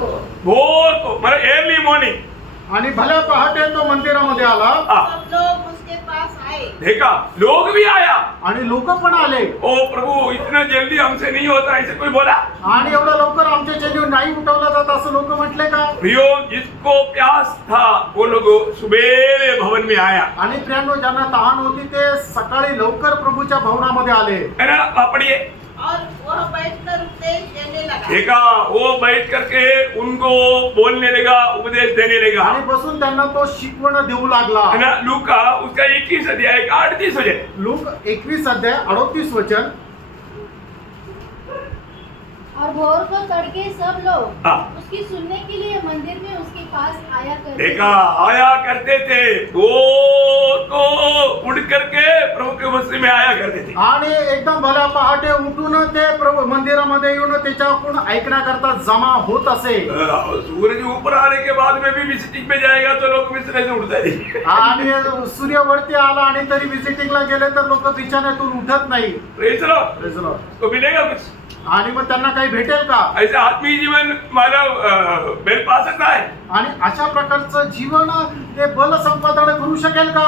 को, मतलब अर्ली मॉर्निंग। आणि भल्या पहाटे तो मंदिरामध्ये आला। सब लोग उसके पास आए। देखा, लोग भी आया। आणि लोक पण आले। ओ प्रभु, इतना जल्दी हमसे नहीं होता, ऐसे कोई बोला? आणि एवढं लवकर आमच्या चेंडू नाही उठवला जात असं लोक म्हटले का? प्रियो, जिसको प्यास था वो लोग सुबेरे भवन में आया। आणि प्रियांनो, ज्यांना तहान होती ते सकाळी लवकर प्रभूच्या भवनामध्ये आले। है ना? आप पढ़िए। और वह बैठकर उपदेश देने लगा। देखा, वो बैठ करके उनको बोलने लगा, उपदेश देने लगा। आणि बसून त्यांना तो शिकवण देऊ लागला। है ना? लूका उसका 21 अध्याय का 38 वचन। लूक 21 अध्याय 38 वचन। और भोर को तड़के सब लोग हाँ। उसकी सुनने के लिए मंदिर में उसके पास आया करते देखा, आया करते थे। भोर को उठ करके प्रभु के मस्जिद में आया करते थे। आणि एकदम भल्या पहाटे उठून ते प्रभू मंदिरामध्ये येऊन त्याच्याकडून ऐकण्याकरता जमा होत असे। सूरज ऊपर आने के बाद में भी विजिटिंग पे जाएगा तो लोग बिस्तर से उठते नहीं। आणि सूर्यवरती आला आणि तरी विजिटिंगला गेले तर लोक बिछाण्यातून उठत नाही। Praise the Lord. Praise the Lord। तो मिलेगा कुछ? आणि मग त्यांना काही भेटेल का? ऐसे आत्मीय जीवन मानव मिल पा सकता है? आणि अशा प्रकारचं जीवन ते बल संपादन करू शकेल का?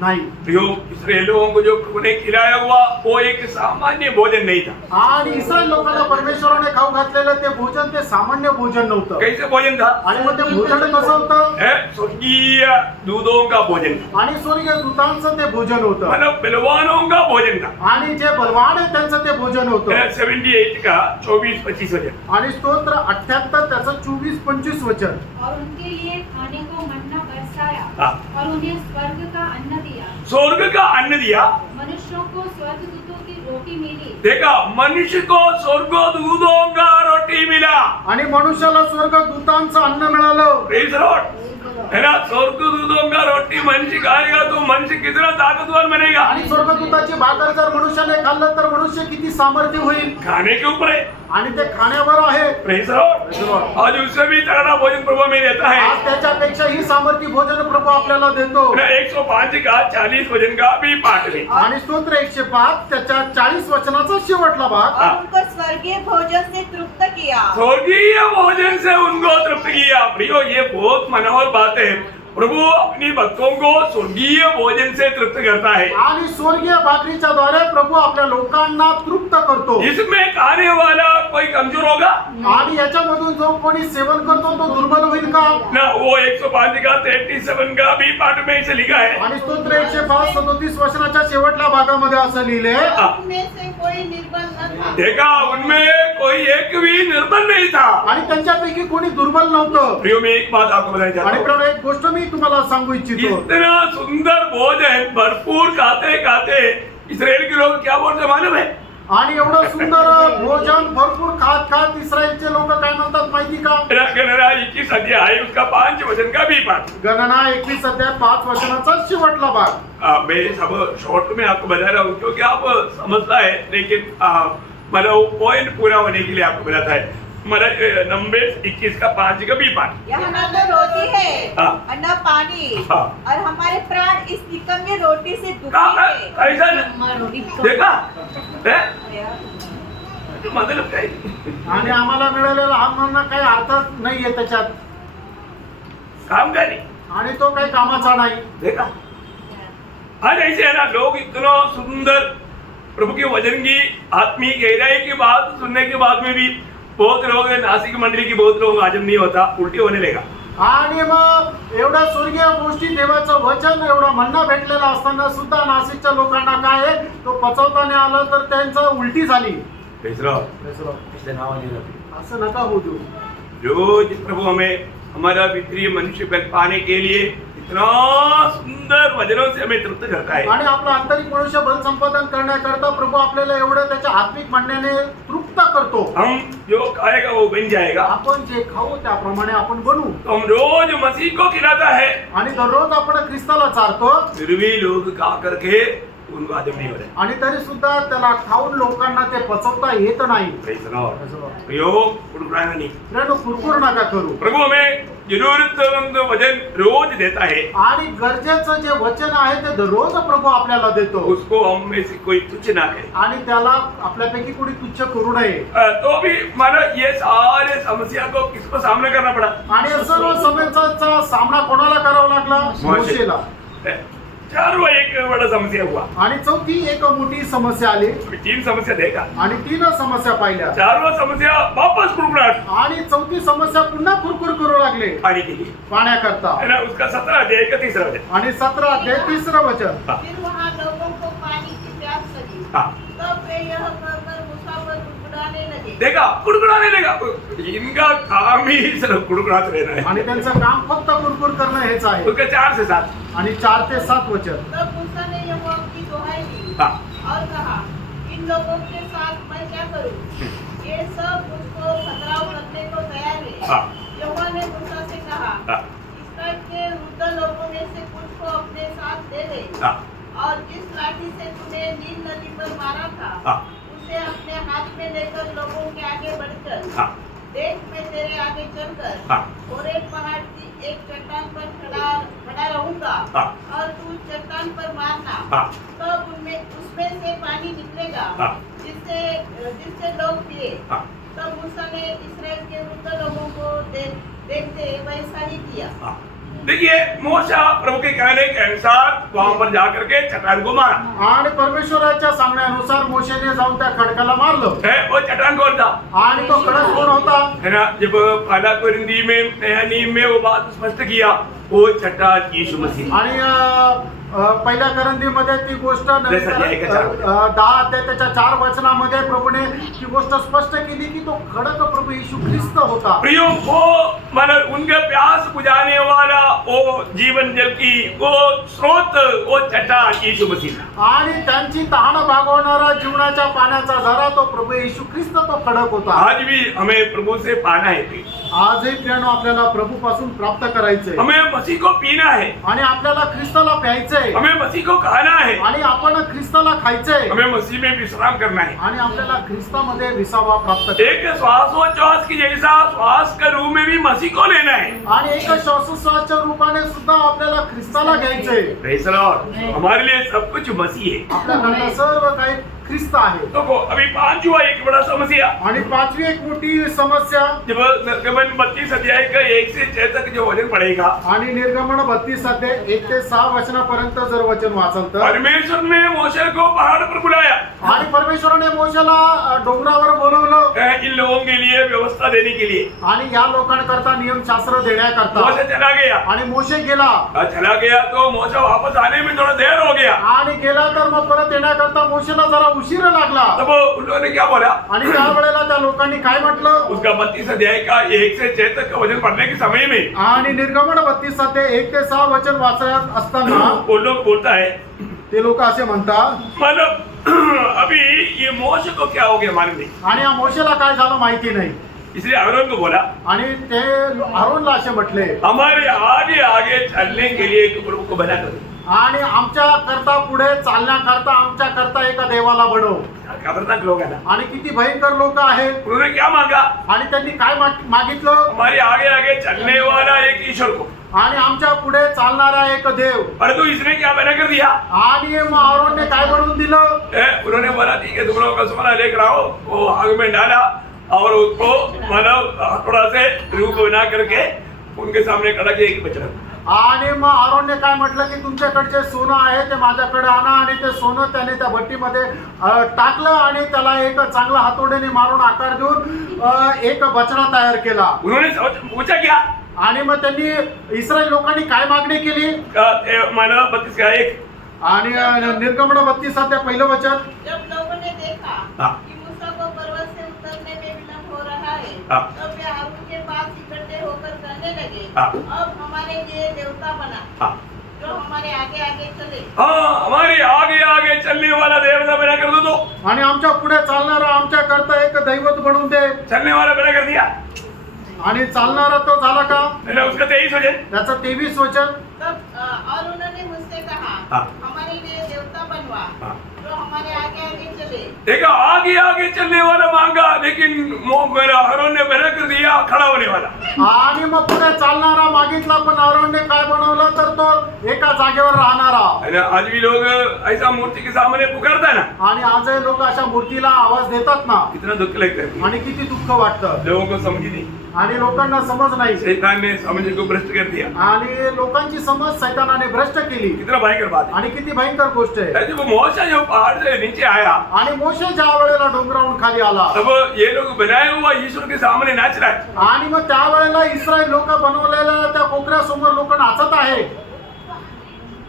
नाही। जो इस्राएल लोगों को जो प्रभु ने खिलाया हुआ वो एक सामान्य भोजन नहीं था। आणि इस्रायल लोकांना परमेश्वराने खाऊ घातलेलं ते भोजन ते सामान्य भोजन नव्हतं। कैसे भोजन था? आणि मग ते भोजन कसं होतं? स्वर्गीय दूधों का भोजन था। आणि स्वर्गीय दूतांचं ते भोजन होतं। मतलब बलवानों का भोजन था। आणि जे बलवान आहे त्यांचं ते भोजन होतं। 78 का 24-25 वचन। आणि स्तोत्र 78 त्याचं 24-25 वचन। और उनके लिए खाने को मन्ना बरसाया हाँ। और उन्हें स्वर्ग का अन्न दिया। स्वर्ग का अन्न दिया। मनुष्यों को स्वर्गदूतों की रोटी मिली। देखा, मनुष्य को स्वर्गदूतों का रोटी मिला। आणि मनुष्याला स्वर्ग दूतांचं अन्न मिळालं। Praise the Lord. है ना? स्वर्गदूतों का रोटी मनुष्य खाएगा तो मनुष्य कितना ताकतवर बनेगा। आणि स्वर्गदूताची भाकर जर मनुष्याने खाल्लं तर मनुष्य किती सामर्थ्य होईल। खाने के ऊपर है। आणि ते खाण्यावर आहे। Praise the Lord. आज उससे भी तगड़ा भोजन प्रभु में देता है। आज त्याच्यापेक्षा ही सामर्थ्य भोजन प्रभू आपल्याला देतो। 105 का 40 वचन का भी पाठ में। आणि स्तोत्र 105 त्याच्या 40 वचनाचा शेवटला भाग। और उनको स्वर्गीय भोजन से तृप्त किया। स्वर्गीय भोजन से उनको तृप्त किया। प्रियो, ये बहुत मनोहर बात है। प्रभु अपनी भक्तों को स्वर्गीय भोजन से तृप्त करता है। आणि स्वर्गीय भाकरीच्या द्वारे प्रभु आपल्या लोकांना तृप्त करतो. इसमें खाने वाला कोई कमजोर होगा आणि याच्यामधून जो कोणी सेवन करतो तो दुर्बल होईल का? ना? वो 105 का 37 का भी पाठ में इसे लिखा है। आणि स्तोत्र 105:37 वचनाच्या शेवटल्या भागामध्ये असं लिहिले, उनमें से कोई निर्बल न था। देखा उनमें कोई एक भी निर्बल नहीं था। आणि त्यांच्यापैकी कोणी दुर्बल नव्हतं. प्रियो, मैं एक बात आपको बताना चाहता आणि हूँ। प्रभू एक गोष्ट मी तुम्हाला सांगू इच्छितो. इतना सुंदर भोजन भरपूर खाते खाते इसराइल के लोग क्या बोलते मालूम है? आणि एवढं सुंदर भोजन भरपूर खात खात इस्रायलचे लोक काय म्हणतात माहिती का? गणना 21 अध्याय उसका 5 वचन का भी पाठ। गणना 21 अध्याय 5 वचनाचा शेवटला भाग. मैं सब शॉर्ट में आपको बता रहा हूँ क्योंकि आप समझता है, लेकिन मतलब वो पॉइंट पूरा होने के लिए आपको बताता है। मतलब नंबर 21 का 5 का भी पाठ। यहाँ न तो रोटी है हाँ। और न पानी, हाँ। और हमारे प्राण इस निकम्मे रोटी से दुखी का- है। ऐसा देखा है? तो मतलब काय? आणि आम्हाला मिळालेला हा म्हणणं काही अर्थच नाहीये त्याच्यात. काम का नहीं? आणि तो काही कामाचा नाही. देखा आज ऐसे है ना, लोग इतना सुंदर प्रभु के वचन की आत्मीय गहराई की बात सुनने के बाद में भी बहुत लोग, नासिक मंडली की बहुत लोग हजम नहीं होता, उल्टी होने लगा। आणि मग एवढ्या स्वर्गीय गोष्टी देवाचं वचन एवढं म्हणणं भेटलेलं असताना सुद्धा नाशिकच्या लोकांना काय आहे, तो पचवता नाही आलं तर त्यांचं उलटी झाली. असं नका होऊ देऊ. रोज प्रभु हमें हमारा वित्तीय मनुष्य बल पाने के लिए इतना सुंदर वचनों से हमें तृप्त करता है। आणि आपलं आंतरिक मनुष्य बल संपादन करण्याकरता प्रभू आपल्याला एवढं त्याच्या आत्मिक म्हणण्याने तृप्त करतो. हम जो खाएगा वो बन जाएगा। आपण जे खाऊ त्याप्रमाणे आपण बनू. तो हम रोज मसीह को खिलाता है, आणि दररोज आपण ख्रिस्ताला चारतो. फिर भी लोग खा करके उनको हजम नहीं हो रहे। आणि तरी सुद्धा त्याला खाऊन लोकांना ते पचवता येत नाही. प्रयोग कुरकुराना नहीं। मित्रांनो, कुरकुर नका करू. प्रभु हमें जरूरतमंद वचन रोज देता है, आणि गरजेचं जे वचन आहे ते दररोज प्रभू आपल्याला देतो. उसको हम में से कोई तुच्छ ना करे। आणि त्याला आपल्यापैकी कोणी तुच्छ करू नये. तो भी मानो ये सारे समस्या को किसको सामना करना पड़ा? आणि या सर्व समस्यांचा सामना कोणाला करावा लागला? मोशेला. चारों एक बड़ा समस्या हुआ। आणि चौथी एक मोठी समस्या आली. अभी 3 समस्या देखा, आणि 3 समस्या पाहिल्या. चारों समस्या वापस कुरकुराहट आणि चौथी समस्या पुन्हा कुरकुर करू लागले पानी के लिए, पाण्याकरता. है ना? उसका 17 अध्याय का 3रा वचन। आणि 17 अध्याय 3रं वचन. हाँ। फिर वहाँ लोगों को पानी की प्यास लगी। हाँ। तब वे यह कहकर मूसा पर कुड़कुड़ाने लगे। देखा कुड़कुड़ाने लगा। इनका काम ही सिर्फ कुड़कुड़ाते रहना है। आणि त्यांचं काम फक्त कुरकुर करणं हेच आहे. उसका 4 से 7। आणि 4 ते 7 वचन. तब मूसा ने यहोवा की दुहाई दी हाँ। और कहा, इन लोगों के साथ मैं क्या करूं? ये सब मुझको पथराव करने को तैयार है। हाँ। यहोवा ने मूसा से कहा, हाँ। इसराइल के वृद्ध लोगों में से कुछ को अपने साथ दे दे, हाँ। और जिस लाठी से तूने नील नदी पर मारा था हाँ। उसे अपने हाथ में लेकर लोगों के आगे बढ़कर, हाँ। देख मैं तेरे आगे चलकर हाँ। होरेब पहाड़ की एक चट्टान पर खड़ा रहूंगा, हाँ। और तू चट्टान पर मारना, हाँ। तब उसमें से पानी निकलेगा, हाँ। जिससे लोग पिए। हाँ। तब मूसा ने इस्राएल के वृद्ध लोगों को देखते वैसा ही किया। हाँ। देखिए, मूसा प्रभु के कहने के अनुसार वहां पर जाकर के चट्टान को मारा। आणि परमेश्वराच्या सांगण्यानुसार मोशेने जाऊन त्या खडकाला मारलं. है वो चट्टान कौन था? आणि तो खडक कोण होता? है ना? जब पहला कोरिन्थी में नया नियम में वो बात स्पष्ट किया, वो चट्टान यीशु मसीह। आणि पहिल्या करंदीमध्ये ती गोष्ट 10 अध्याय त्याच्या 4 वचनामध्ये प्रभूने ती गोष्ट स्पष्ट केली की तो खडक प्रभू येशू ख्रिस्त होता. प्रियो, वो मतलब उनके प्यास बुझाने वाला वो जीवन जल की वो स्रोत, वो चट्टान यीशु मसीह। आणि त्यांची तहान भागवणारा जीवनाच्या पाण्याचा झरा तो प्रभू येशू ख्रिस्त तो खडक होता. आज भी हमें प्रभु से पाना है। आजही प्रियानो आपल्याला प्रभू पासून प्राप्त करायचंय. हमें मसीह को पीना है। आणि आपल्याला ख्रिस्ताला प्यायचंय. हमें मसीह को खाना है। आणि आपण ख्रिस्ताला खायचंय. हमें मसीह में विश्राम करना है। आणि आपल्याला ख्रिस्तामध्ये विसावा प्राप्त एक श्वासोच्छ्वास की जैसा श्वास का रूप में भी मसीह को लेना है। आणि एक श्वासोच्छ्वासच्या रूपाने सुद्धा आपल्याला ख्रिस्ताला घ्यायचंय. Praise the Lord. हमारे लिए सब कुछ मसीह है। आपल्याकडे सर्व काही ख्रिस्त आहे. तो अभी 5 हुआ एक बड़ा समस्या। आणि 5वी एक मोठी समस्या, जब निर्गमन 32 अध्याय का 1 से 6 तक जो वचन पढ़ेगा, आणि निर्गमन 32 अध्याय 1 ते 6 वचनापर्यंत जर वचन वाचल तर परमेश्वर ने मोशे को पहाड़ पर बुलाया, आणि परमेश्वराने मोशेला डोंगरावर बोलवलं इन लोगों के लिए व्यवस्था देने के लिए। आणि या लोकांकरता नियमशास्त्र देण्याकरता. मोशे चला गया, आणि मोशे गेला, चला गया तो मोशे वापस आने में थोड़ा देर हो गया। आणि गेला तर मग परत येण्याकरता मोशेला जरा उशीर लागला. तब उन लोगों ने क्या बोला, आणि त्या वेळेला त्या लोकांनी काय म्हटलं, उसका 32 अध्याय का 1 से 6 तक का वचन पढ़ने के समय में आणि निर्गमन 32 अध्याय 1 ते 6 वचन वाचत असताना वो लोग बोलता है, ते लोक असे म्हणतात, मतलब अभी ये मोशे को क्या हो गया मालूम नहीं। आणि या मोशेला काय झालं माहिती नाही. इसलिए अहरोन को बोला, आणि ते आरोनला असे म्हटले, हमारे आगे आगे चलने के लिए एक प्रभु को बना करो। आणि आमच्या करता पुढे चालण्याकरता आमच्या करता एका देवाला बनव. खतरनाक लोग है ना। आणि किती भयंकर लोक आहेत. उन्होंने क्या मांगा, आणि त्यांनी काय मागितलं, हमारे आगे आगे चलने वाला एक ईश्वर को, आणि आमच्या पुढे चालणारा एक देव. परंतु इसने क्या बना कर दिया, आणि मग आरोनने काय बनवून दिलं, उन्होंने बोला ठीक है तुम लोगों का सोना लेकर आओ, वो आग में डाला और उसको मतलब थोड़ा से रूप बना करके उनके सामने खड़ा किया एक बचड़ा। आणि मग आरोनने काय म्हटलं की तुमच्याकडचे सोनं आहे ते माझ्याकडे आणा. आणि ते सोनं त्याने त्या भट्टीमध्ये टाकलं आणि त्याला एक चांगला हातोड्याने मारून आकार देऊन एक बछडा तयार केला. उन्होंने पूछा क्या, आणि मग त्यांनी इस्रायल लोकांनी काय मागणी केली, माना 32 का 1, आणि निर्गमन 32 अध्याय पहिलं वचन, जब लोगों ने देखा हाँ। कि मूसा को पर्वत से उतरने में विलंब हो रहा है, हाँ। तब वे हारून के पास इकट्ठे होकर कहने लगे, हाँ। अब हमारे लिए देवता बना, हाँ। जो हमारे आगे आगे चले। हाँ, हमारे आगे आगे चलने वाला देवता बना कर दो। आणि आमच्या पुढे चालणारा आमच्या करता एक दैवत बनवून दे. चलने वाला बना कर दिया, आणि चालणारा तो झाला का, मैंने उसका 23 वचन, त्याचं 23 वचन. तब और उन्होंने मुझसे कहा, हाँ। हमारे लिए देवता बनवा, हाँ। जो हमारे आगे आगे चले। देखा आगे आगे चलने वाला मांगा, लेकिन मेरा अहरोन ने बना कर दिया खड़ा होने वाला। आणि मग पुढे चालणारा मागितला, पण आरोनने काय बनवलं तर तो एका जागेवर राहणारा. है ना, आज भी लोग ऐसा मूर्ति के सामने पुकारता है ना, आणि आजही लोक अशा मूर्तीला आवाज देतात ना, कितना दुख लगता है। आणि किती दुःख वाटतं. लोगों को समझ नहीं, आणि लोकांना समज नाही, शैतान ने समझ को भ्रष्ट कर दिया। आणि लोकांची समज सैतानाने भ्रष्ट केली. कितना भयंकर बात है। आणि किती भयंकर गोष्ट आहे. जब मोशे जो पहाड़ से नीचे आया, आणि मोशे ज्या वेळेला डोंगरावरून खाली आला, तब ये लोग बनाए हुआ ईश्वर के सामने नाच रहा है। आणि मग त्यावेळेला इस्रायल लोक बनवलेल्या त्या कोकऱ्यासमोर लोक नाचत आहेत.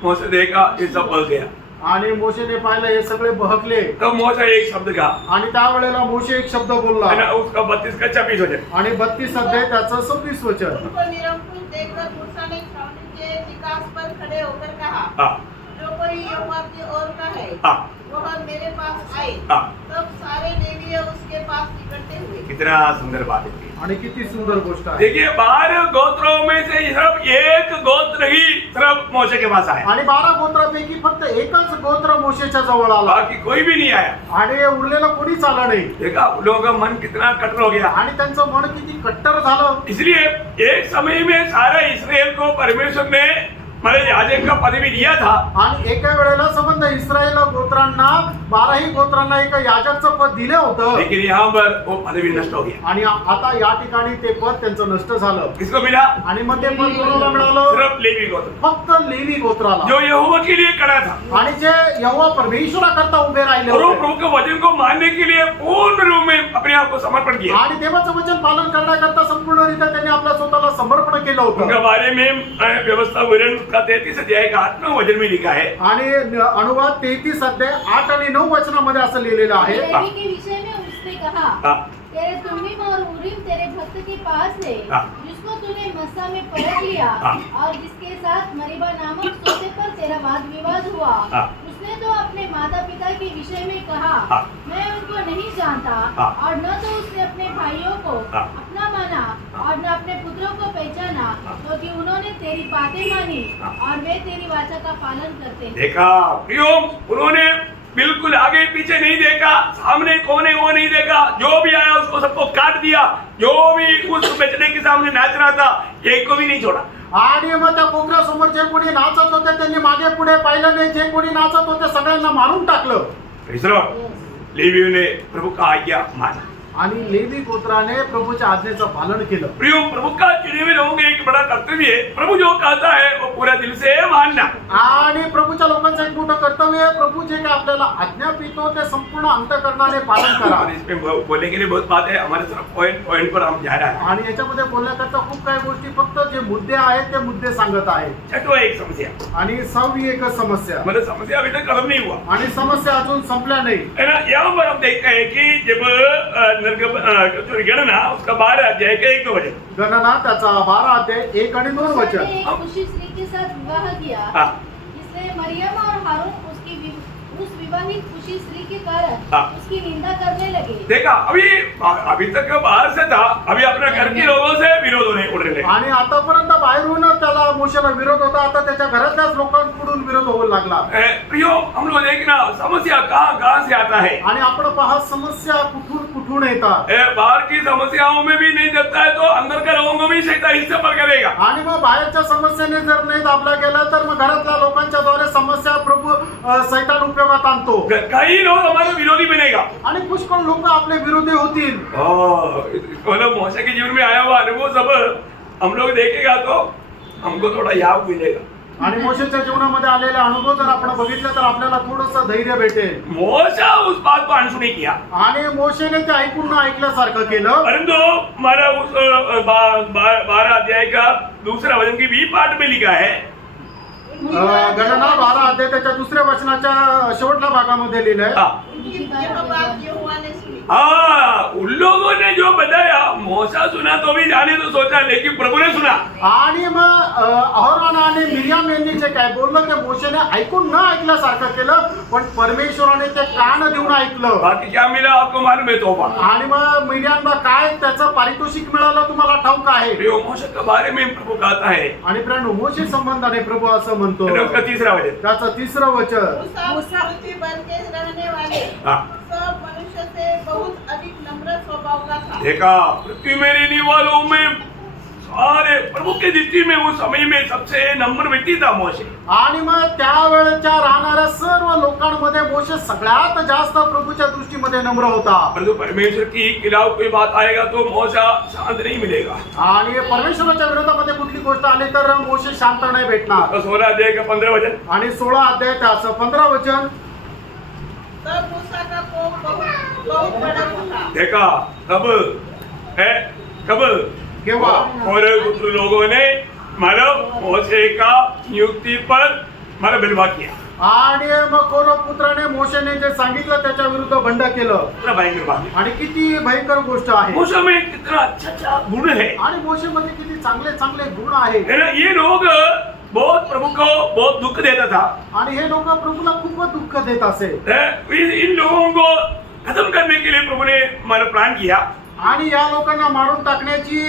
मोशे देखा ये सब बह गया, आणि मोशेने पाहिलं हे सगळे बहकले. तब मोशे एक शब्द कहा, आणि त्यावेळेला मोशे एक शब्द बोलला. है ना, उसका 32 का 26 वचन, आणि 32 अध्याय त्याचं 26 वचन. उनको निरंकुश देखकर मूसा ने छावनी के निकास पर खड़े होकर कहा, हाँ। जो कोई यहोवा की ओर का है, हाँ। वह मेरे पास आए। हाँ। तब सारे लेवीय उसके पास इकट्ठे हुए। कितना सुंदर बात है। आणि किती सुंदर गोष्ट आहे. देखिए 12 गोत्रों में से सिर्फ एक गोत्र ही सिर्फ मोशे के पास आया, आणि 12 गोत्रापैकी फक्त एकच गोत्र मोशेच्या जवळ आला. बाकी कोई भी नहीं आया। आणि उरलेलं कोणीच आलं नाही. देखा लोगों का मन कितना कठोर हो गया। आणि त्यांचं मन किती कट्टर झालं. इसलिए एक समय में सारे इस्राएल को परमेश्वर ने मतलब याजक का पदवी दिया था, आणि एका वेळेला संबंध इस्रायल गोत्रांना 12ही गोत्रांना एक याजकचं पद दिलं होतं. लेकिन यहाँ पर वो पदवी नष्ट हो गया। आणि आता या ठिकाणी ते पद त्यांचं नष्ट झालं. किसको मिला? आणि मग ते पद कोणाला मिळालं? सिर्फ लेवी गोत्र, फक्त लेवी गोत्राला, जो यहोवा के लिए खड़ा था आणि जे यहोवा परमेश्वराकरता उभे राहिले और वो होते. प्रभु के वचन को मानने के लिए पूर्ण रूप में अपने आप को समर्पण किया। आणि देवाचं वचन पालन करण्याकरता संपूर्णरित्या त्यांनी आपल्या स्वतःला समर्पण केलं उनका होतं. बारे में व्यवस्था विवरण का 33 अध्याय का 8वां वचन में लिखा है। आणि अनुवाद 33 अध्याय 8 आणि 9 वचनामध्ये असं लिहिलेलं आहे. लेवी के विषय में उसने कहा, हाँ। तेरे तुम्मीम और उरीम तेरे भक्त के पास है, हाँ। जिसको तूने मस्सा में परख लिया, हाँ। और जिसके साथ मरीबा नामक सोते पर तेरा वाद विवाद हुआ। हाँ। उसने तो अपने माता पिता के विषय में कहा, हाँ। मैं उनको नहीं जानता, हाँ। और न तो उसने अपने भाइयों को हाँ। अपना माना, और न अपने पुत्रों को पहचाना, क्योंकि उन्होंने तेरी बातें मानी, हाँ। और वे तेरी वाचा का पालन करते हैं। देखा प्रियो, उन्होंने बिल्कुल आगे पीछे नहीं देखा, सामने कौन है वो नहीं देखा, जो भी आया उसको सबको काट दिया, जो भी उस बेचने के सामने नाच रहा था एक को भी नहीं छोड़ा। आणि मग त्या कोकऱ्यासमोर जे कोणी नाचत होते त्यांनी मागे पुढे पाहिलं नाही. जे कोणी नाचत होते सगळ्यांना मारून टाकलं. इसरो लेवियों ने प्रभु का आज्ञा माना। आणि लेवी गोत्राने प्रभूच्या आज्ञेचं पालन केलं. प्रियो, प्रभु का चुने हुए लोगों का एक बड़ा कर्तव्य है, प्रभु जो कहता है वो पूरा दिल से मानना। आणि प्रभूच्या लोकांचं एक मोठं कर्तव्य आहे, प्रभू जे काय आपल्याला आज्ञा पितो ते संपूर्ण अंतःकरणाने पालन करा. और इसमें बोलने के लिए बहुत बात है, हमारे तरफ पॉइंट पर हम जा रहे हैं। आणि याच्यामध्ये बोलण्याकरता खूप काही गोष्टी, फक्त जे मुद्दे आहेत ते मुद्दे सांगत आहे. छठवा एक समस्या, आणि 6वी एक समस्या, मतलब समस्या अभी तक खत्म नहीं हुआ आणि समस्या अजून संपल्या नाही. है ना। यहाँ पर हम देखते हैं कि जब गणना उसका 12 अध्याय का 1-2 वचन, गणना त्याचा 12 अध्याय 1 आणि 2 उसने वचन. एक खुशी स्त्री के साथ विवाह किया, हाँ। इसलिए मरियम और हारून उस विवाहित खुशी स्त्री के कारण हाँ। उसकी निंदा करने लगे. देखा, अभी तक बाहर से था, अभी अपने घर के लोगों से विरोध होने उड़ रहे। आणि आतापर्यंत बाहेरून त्याला मोशेला विरोध होता, आता त्याच्या घरातल्याच लोकांकडून विरोध होऊ लागला. प्रियो, हम लोग देखना समस्या कहाँ से आता है। आणि आपण पहा समस्या कुठून येतात. बाहर की समस्याओं में भी नहीं देता है तो अंदर के लोगों को भी शैतान हिस्से पर करेगा। आणि मग बाहेरच्या समस्येने जर नाही दाबला गेला तर मग घरातल्या लोकांच्या द्वारे समस्या प्रभू सैतान उपयोगात आणतो. कई लोग हमारे विरोधी बनेगा आणि पुष्कळ लोक आपले विरोधी होतील. मतलब मौसा के जीवन में आया हुआ अनुभव सब हम लोग देखेगा तो हमको थोड़ा याद मिलेगा। आणि मोशेच्या जीवनामध्ये आलेले अनुभव जर आपण बघितलं तर आपल्याला थोडंसं धैर्य भेटेल. मौसा उस बात को अनसुनी किया, आणि मोशेने ते ऐकून ऐकल्यासारखं केलं. परंतु हमारा उस 12 अध्याय का दूसरा वचन की बी पाठ में लिखा है, गणना 12 अध्याय त्याच्या दुसऱ्या वचनाच्या शेवटच्या भागामध्ये लिहिलंय. उनकी यह बात यहोवा ने सुनी। उन लोगों ने जो बताया, मौसा सुना तो भी जाने तो सोचा, लेकिन प्रभु ने सुना। आणि मग अहरोन आणि मिर्याम यांनी जे काय बोललं ते मोशेने ऐकून न ऐकल्यासारखं केलं, पण परमेश्वराने ते कान देऊन ऐकलं. बाकी क्या मिला आपको मालूम है? तोबा। आणि मग मिर्यामला काय त्याचं पारितोषिक मिळालं तुम्हाला ठाऊक आहे. प्रियो, मौसा के बारे में प्रभु कहता है, आणि प्रियानो, मोशे संबंधाने प्रभु असं म्हणतो, उसका तीसरा वचन, त्याचं 3रं वचन, मूसा पृथ्वी पर के रहने वाले हाँ। सब मनुष्य से बहुत अधिक नम्र स्वभाव का था। देखा, पृथ्वी में रहने वालों में सारे प्रभु की दृष्टि में उस समय में सबसे नम्र व्यक्ति था मौसे। आणि मग त्यावेळेच्या राहणाऱ्या सर्व लोकांमध्ये मोशे सगळ्यात जास्त प्रभूच्या दृष्टीमध्ये नम्र होता. परंतु परमेश्वर की खिलाफ कोई बात आएगा तो मौसा शांत नहीं मिलेगा। आणि परमेश्वराच्या विरोधामध्ये कुठली गोष्ट आली तर मोशे शांत नाही भेटणार. तो 16 अध्याय का 15 वचन, आणि 16 अध्याय त्याचं 15 वचन, तब मूसा का कोप बहुत बड़ा था। देखा कब केव्हा, और लोगों ने मानव मौसे का नियुक्ति पर मानव बलवा किया। आणि मग कोरह पुत्राने मोशेने जे सांगितलं त्याच्या विरुद्ध बंड केलं. कितना भयंकर बात है। आणि किती भयंकर गोष्ट आहे. मौसा में कितना अच्छा गुण है, आणि मोशेमध्ये किती चांगले चांगले गुण आहेत. है ना। ये लोग बहुत प्रभु को बहुत दुख देता था, आणि हे लोक प्रभूला खूप दुःख देत असे. इन लोगों को खत्म करने के लिए प्रभु ने हमारा प्लान किया। आणि या लोकांना मारून टाकण्याची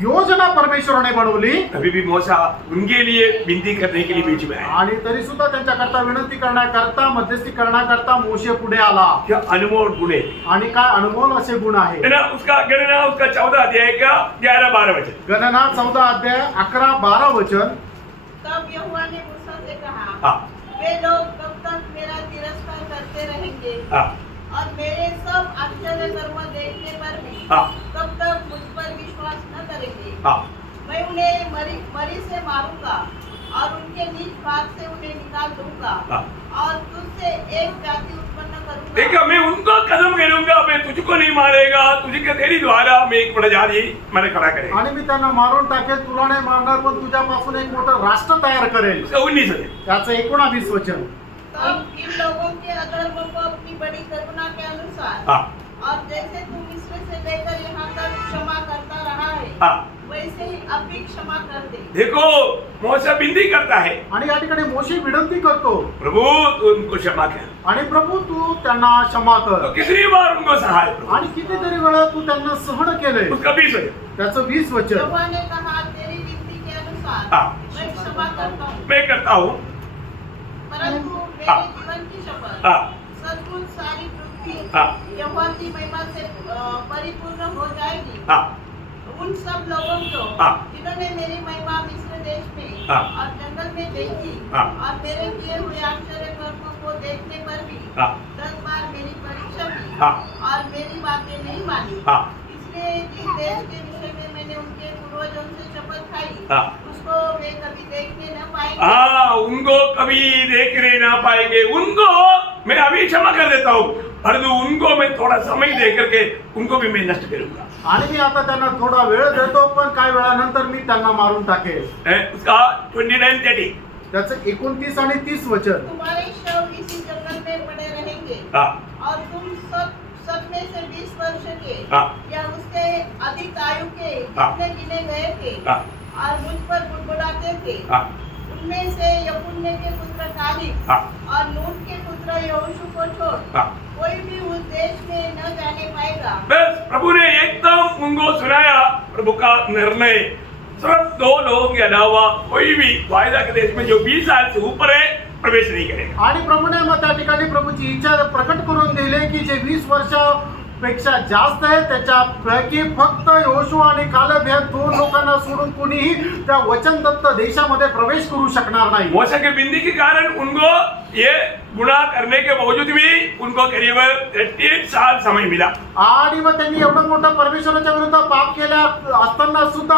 योजना परमेश्वराने बनवली. अभी भी मौसा उनके लिए विनती करने के लिए बीच में आया। आणि तरी सुद्धा त्यांच्याकरता विनंती करण्याकरता, मध्यस्थी करण्याकरता मोशे पुढे आला. क्या अनमोल गुण है, आणि काय अनमोल असे गुण आहे. है ना। उसका गणना उसका 14 अध्याय का 11-12 वचन, गणना 14 अध्याय 11-12 वचन. तब यहोवा ने मूसा से कहा, हाँ। वे लोग कब तक मेरा तिरस्कार करते रहेंगे हाँ। और मेरे सब आश्चर्य कर्म देखने पर भी हाँ। कब तक मुझ पर विश्वास न करेंगे। हाँ। मैं उन्हें मरी से मारूंगा और उनके नीच भाग से उन्हें निकाल दूंगा हाँ। और तुझसे एक जाति उत्पन्न करूंगा। देखा, मैं उनको कदम करूंगा, मैं तुझको नहीं मारेगा, तुझे तेरी द्वारा मैं एक बड़ा जाति मैंने खड़ा करेगा। आणि मी त्यांना मारून टाकेल, तुला नाही मारणार, पण तुझ्यापासून एक मोठं राष्ट्र तयार करेल. उसका 19 वचन, त्याचं 19 वचन. तब इन लोगों के अधर्म को अपनी बड़ी करुणा के अनुसार हाँ। और जैसे तू मिस्र से लेकर यहाँ तक क्षमा करता रहा है, हाँ। वैसे ही अब भी क्षमा कर दे। देखो, मौसा विनती करता है, आणि या ठिकाणी मोशे विनंती करतो, प्रभु तू उनको क्षमा कर। आणि प्रभू तू त्यांना क्षमा कर. तो कितनी बार उनको सहाय प्रभु? आणि कितीतरी वेळा तू त्यांना सहन केलंय. उसका 20 वचन, त्याचं 20 वचन. यहोवा ने कहा, तेरी विनती के अनुसार हाँ। मैं क्षमा करता हूँ, मैं करता हूँ। परंतु मेरे हाँ। जीवन की शपथ हाँ। सचमुच सारी पृथ्वी हाँ। यहोवा की महिमा से परिपूर्ण हो जाएगी। हाँ। उन सब लोगों को हाँ। जिन्होंने मेरी महिमा मिस्र देश में हाँ। और जंगल में देखी हाँ। और मेरे किए हुए आश्चर्य कर्मों को देखने पर भी हाँ। 10 बार मेरी परीक्षा की हाँ। और मेरी बातें नहीं मानी। हाँ। इसलिए जिस देश के विषय में मैंने उनके पूर्वजों से शपथ खाई, हाँ। उसको वे कभी देखने न पाएंगे। हाँ, उनको कभी देखने ना पाएंगे। उनको मैं अभी क्षमा कर देता हूँ, परंतु उनको मैं थोड़ा समय दे करके उनको भी मैं नष्ट करूंगा। आणि मी आता त्यांना थोडा वेळ देतो, पण काही वेळानंतर मी त्यांना मारून टाकेल. उसका 29:30. त्याचं 29 आणि 30 वचन. तुम्हारे शव इसी जंगल में पड़े रहेंगे, हाँ। और तुम सब में से 20 वर्ष के हाँ। या उससे अधिक आयु के हाँ। जितने गिने गए थे हाँ। और मुझ पर बुड़बुड़ाते थे, हाँ। उनमें से यपुन्ने के पुत्र कालेब हाँ। और नून के पुत्र यहोशू को छोड़ हाँ। कोई भी उस देश में न जाने पाएगा। बस प्रभु ने एकदम उनको सुनाया प्रभु का निर्णय। सिर्फ 2 लोगों के अलावा कोई भी वायदा के देश में जो 20 साल से ऊपर है प्रवेश नहीं करेगा। आणि प्रभूने मग त्या ठिकाणी प्रभूची इच्छा प्रकट करून दिली की जे 20 वर्षापेक्षा जास्त आहे त्याच्यापैकी फक्त योशू आणि कालेब या 2 लोकांना सोडून कोणीही त्या वचनदत्त देशामध्ये प्रवेश करू शकणार नाही. मूसा के बिंदी के कारण उनको ये गुनाह करने के बावजूद भी उनको करीब 38 साल समय मिला। आणि मग त्यांनी एवढं मोठं परमेश्वराच्या विरुद्ध पाप केल्या असताना सुद्धा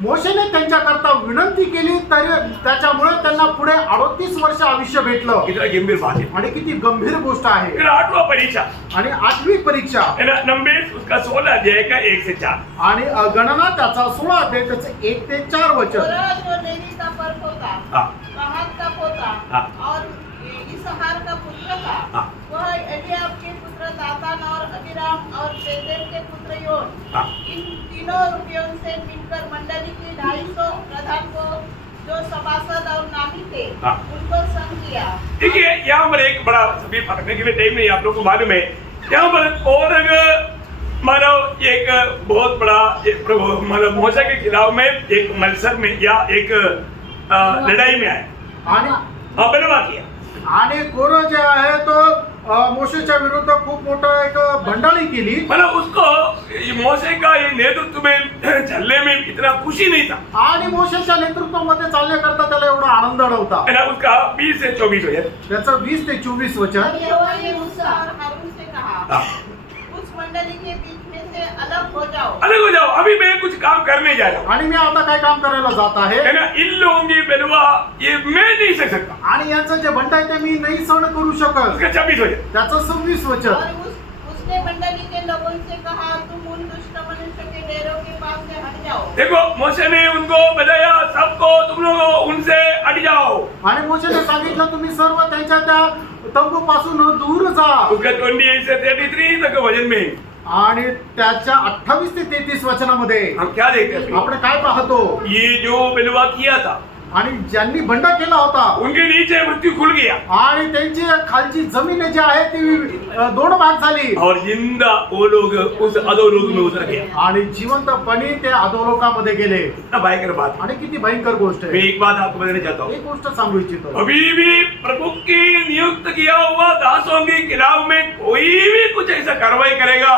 मोशेने त्यांच्याकरता विनंती केली, तरी त्याच्यामुळे त्यांना पुढे 38 वर्ष आयुष्य भेटलं. कितना गंभीर बात है। आणि किती गंभीर गोष्ट आहे. फिर 8वां परीक्षा आणि 8वी परीक्षा है ना, नंबर्स उसका 16 अध्याय का 1 से 4। आणि गणना त्याचा 16 अध्याय त्याचं 1 ते 4 वचन. कोरह जो लेवी का पर्व होता, हाँ। कहात का पोता हाँ। और इसहार का पुत्र था, हाँ। वह एलियाब के पुत्र दातान और अबीराम और बेतेल के पुत्र योन, हाँ। इन तीनों रुपयों से मिलकर मंडली के 250 प्रधान को जो सभासद और नामी थे, हाँ। उनको संग किया। देखिए यहाँ पर एक बड़ा सभी पकड़ने के लिए टाइम नहीं, आप लोग को मालूम है यहाँ पर और मानो एक बहुत बड़ा मतलब मूसा के खिलाफ में एक मत्सर में या एक लड़ाई में आए आणि बलवा किया। आणि कोरह जे आहे तो मोशेच्या विरुद्ध खूप मोठं एक भंडाळी केली. मतलब उसको मूसा का ये नेतृत्व में चलने में इतना खुशी नहीं था। आणि मोशेच्या नेतृत्वामध्ये चालण्याकरता त्याला एवढा आनंद नव्हता. है ना, उसका 20 से 24 हो जाए। त्याचं 20 ते 24 और वचन. यहोवा ने मूसा और हारून से कहा, हाँ। उस मंडली के बीच में से अलग हो जाओ। अलग हो जाओ, अभी मैं कुछ काम करने जा रहा हूँ। आणि मी आता काय काम करायला जात आहे. है ना, इन लोगों की बलवा ये मैं नहीं सह सकता। आणि यांचं जे भंड आहे ते मी नाही सहन करू शकत. उसका 26 हो जाए। त्याचं 26 वचन. और उसने मंडली के लोगों से कहा, तुम उन दुष्ट मनुष्य के डेरों के पास से हट जाओ। देखो मूसा ने उनको बताया सबको तुम लोग उनसे हट जाओ। आणि मोशेने सांगितलं तुम्ही सर्व त्यांच्या त्या तंबू पासून दूर जा. उसका 28 से 33 तक वजन में आणि त्याच्या 28 ते 33 वचनामध्ये हम क्या देखते हैं? आपण काय पाहतो. ये जो बलवा किया था आणि ज्यांनी भंडा केला होता उनके नीचे मृत्यु खुल गया आणि त्यांची खालची जमीन जी आहे ती 2 भाग झाली. और जिंदा वो लोग उस अधोलोक में उतर गया। आणि जिवंतपणे ते अधोलोकामध्ये गेले. कितना भयंकर बात है। आणि किती भयंकर गोष्ट मैं आहे. एक बात आपको बताना चाहता हूँ, एक गोष्ट सांगू इच्छितो. अभी भी प्रभु की नियुक्त किया हुआ दासों के खिलाफ में कोई भी कुछ ऐसा कार्रवाई करेगा,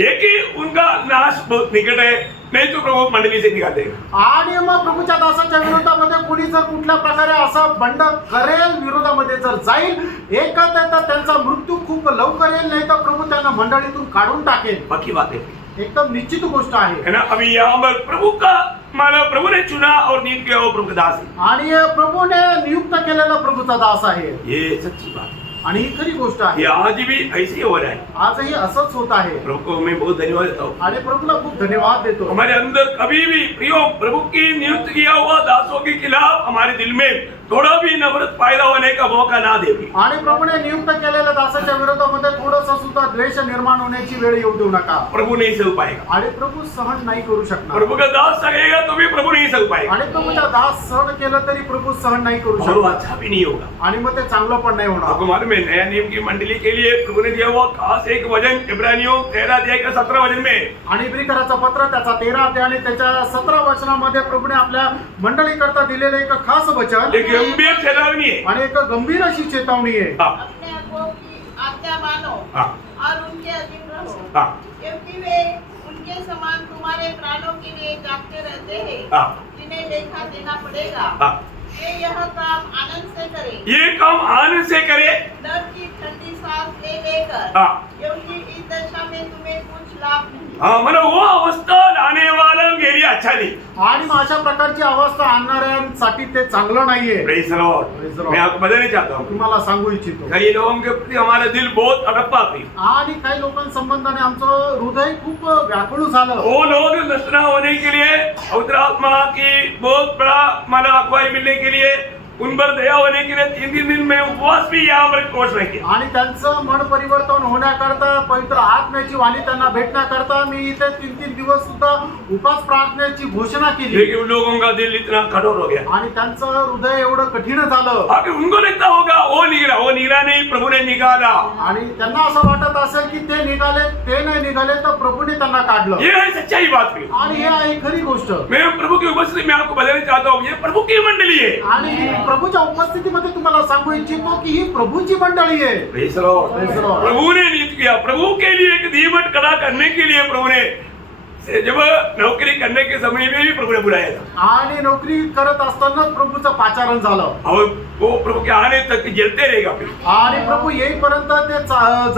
एक ही उनका नाश बहुत निकट है, नहीं तो प्रभु मंडली से निकाल देगा। आणि मग प्रभूच्या दासाच्या विरोधामध्ये कोणी जर कुठल्या प्रकारे असा बंड करेल, विरोधामध्ये जर जाईल एकच तर त्यांचा मृत्यू खूप लवकर येईल, नाही तर प्रभू त्यांना मंडळीतून काढून टाकेल. बाकी बात है, एकदम निश्चित गोष्ट आहे. है ना। अभी यहाँ पर प्रभु का माना प्रभु ने चुना और नियुक्त किया वो प्रभु का दास है। आणि प्रभूने नियुक्त केलेला प्रभूचा दास आहे. ये सच्ची बात है। आणि ही खरी गोष्ट आहे. ये आज भी ऐसे ही हो रहा है। आजही असंच होत आहे. प्रभु को मैं बहुत धन्यवाद देता हूँ। आणि प्रभूला खूप धन्यवाद देतो. हमारे अंदर कभी भी प्रियो प्रभु की नियुक्त किया हुआ दासों के खिलाफ हमारे दिल में थोड़ा भी नफरत पैदा होने का मौका ना दे। आणि प्रभूने नियुक्त केलेल्या दासाच्या विरोधामध्ये थोडंसं सुद्धा द्वेष निर्माण होण्याची वेळ येऊ देऊ नका. प्रभु नहीं सह पाएगा। आणि प्रभू सहन नाही करू शकणार. प्रभु का दास सहेगा तो भी प्रभु नहीं सह पाएगा आणि प्रभूचा दास सहन केलं तरी प्रभू सहन नाही करू और वो शकणार. अच्छा भी नहीं होगा। आणि मग ते चांगलं पण नाही होणार. आपको मालूम है नया नियम की मंडली के लिए प्रभु ने दिया हुआ खास एक वजन इब्रानियों 13 अध्याय का 17 वजन में। आणि इब्रिकराचं पत्र त्याचा 13 अध्याय आणि त्याच्या 17 वचनामध्ये प्रभूने आपल्या मंडळीकरता दिलेलं एक खास वचन एक गंभीर चेतावनी है। आणि एक गंभीर अशी चेतावणी आहे. हाँ, अपने अगुओं की आज्ञा मानो हाँ, और उनके अधीन रहो, हाँ, क्योंकि वे उनके समान तुम्हारे प्राणों के लिए जागते रहते हैं, हाँ, जिन्हें लेखा देना पड़ेगा। हाँ। वे यह काम आनंद से करें, ये काम आनंद से करे, डर की ठंडी सांस ले ले लेकर, हाँ। क्योंकि इस दशा में तुम्हें कुछ लाभ नहीं। हाँ मला वो अवस्था लाने वाला मेरी अच्छा नहीं। आणि मग अशा प्रकारची अवस्था आणणाऱ्यांसाठी ते चांगलं नाहीये. Praise the Lord. Praise the Lord. मैं आपको बताना चाहता हूँ तुम्हाला सांगू इच्छितो. कई लोगों के प्रति हमारा दिल बहुत अड़पा थी। आणि काही लोकांसंबंधाने आमचं हृदय खूप व्याकुळ झालं. वो लोग नष्ट न होने के लिए पवित्र आत्मा की बहुत बड़ा माना अगुवाई मिलने के लिए उन पर दया होने के लिए 3 दिन में उपवास भी यहाँ पर घोषणा किया। आणि त्यांचं मन परिवर्तन होण्याकरता पवित्र आत्म्याची वाणी त्यांना भेटण्याकरता मी इथे 3 दिवस सुद्धा उपास प्रार्थनेची घोषणा केली. लेकिन उन लोगों का दिल इतना कठोर हो गया। आणि त्यांचं हृदय एवढं कठीण झालं. आगे उनको लगता होगा वो निगला नहीं, प्रभु ने निकाला। आणि त्यांना असं वाटत असेल की ते निघाले, ते नाही निघाले तर प्रभूने त्यांना काढलं. ये है सच्चाई बात की। आणि हे आहे खरी गोष्ट. मैं प्रभु की उपस्थिति में आपको बताना चाहता हूँ ये प्रभु की मंडली है। आणि प्रभूच्या उपस्थितीमध्ये तुम्हाला सांगू इच्छितो की ही प्रभूची मंडळी आहे. Praise the Lord. Praise the Lord. प्रभु ने नियुक्त किया, प्रभु के लिए एक दीवट खड़ा करने के लिए प्रभु ने जब नौकरी करने के समय में भी प्रभु ने बुलाया था। आणि नोकरी करत असताना प्रभूचं पाचारण झालं. और वो प्रभु के आने तक जलते रहेगा फिर। आणि प्रभू येईपर्यंत ते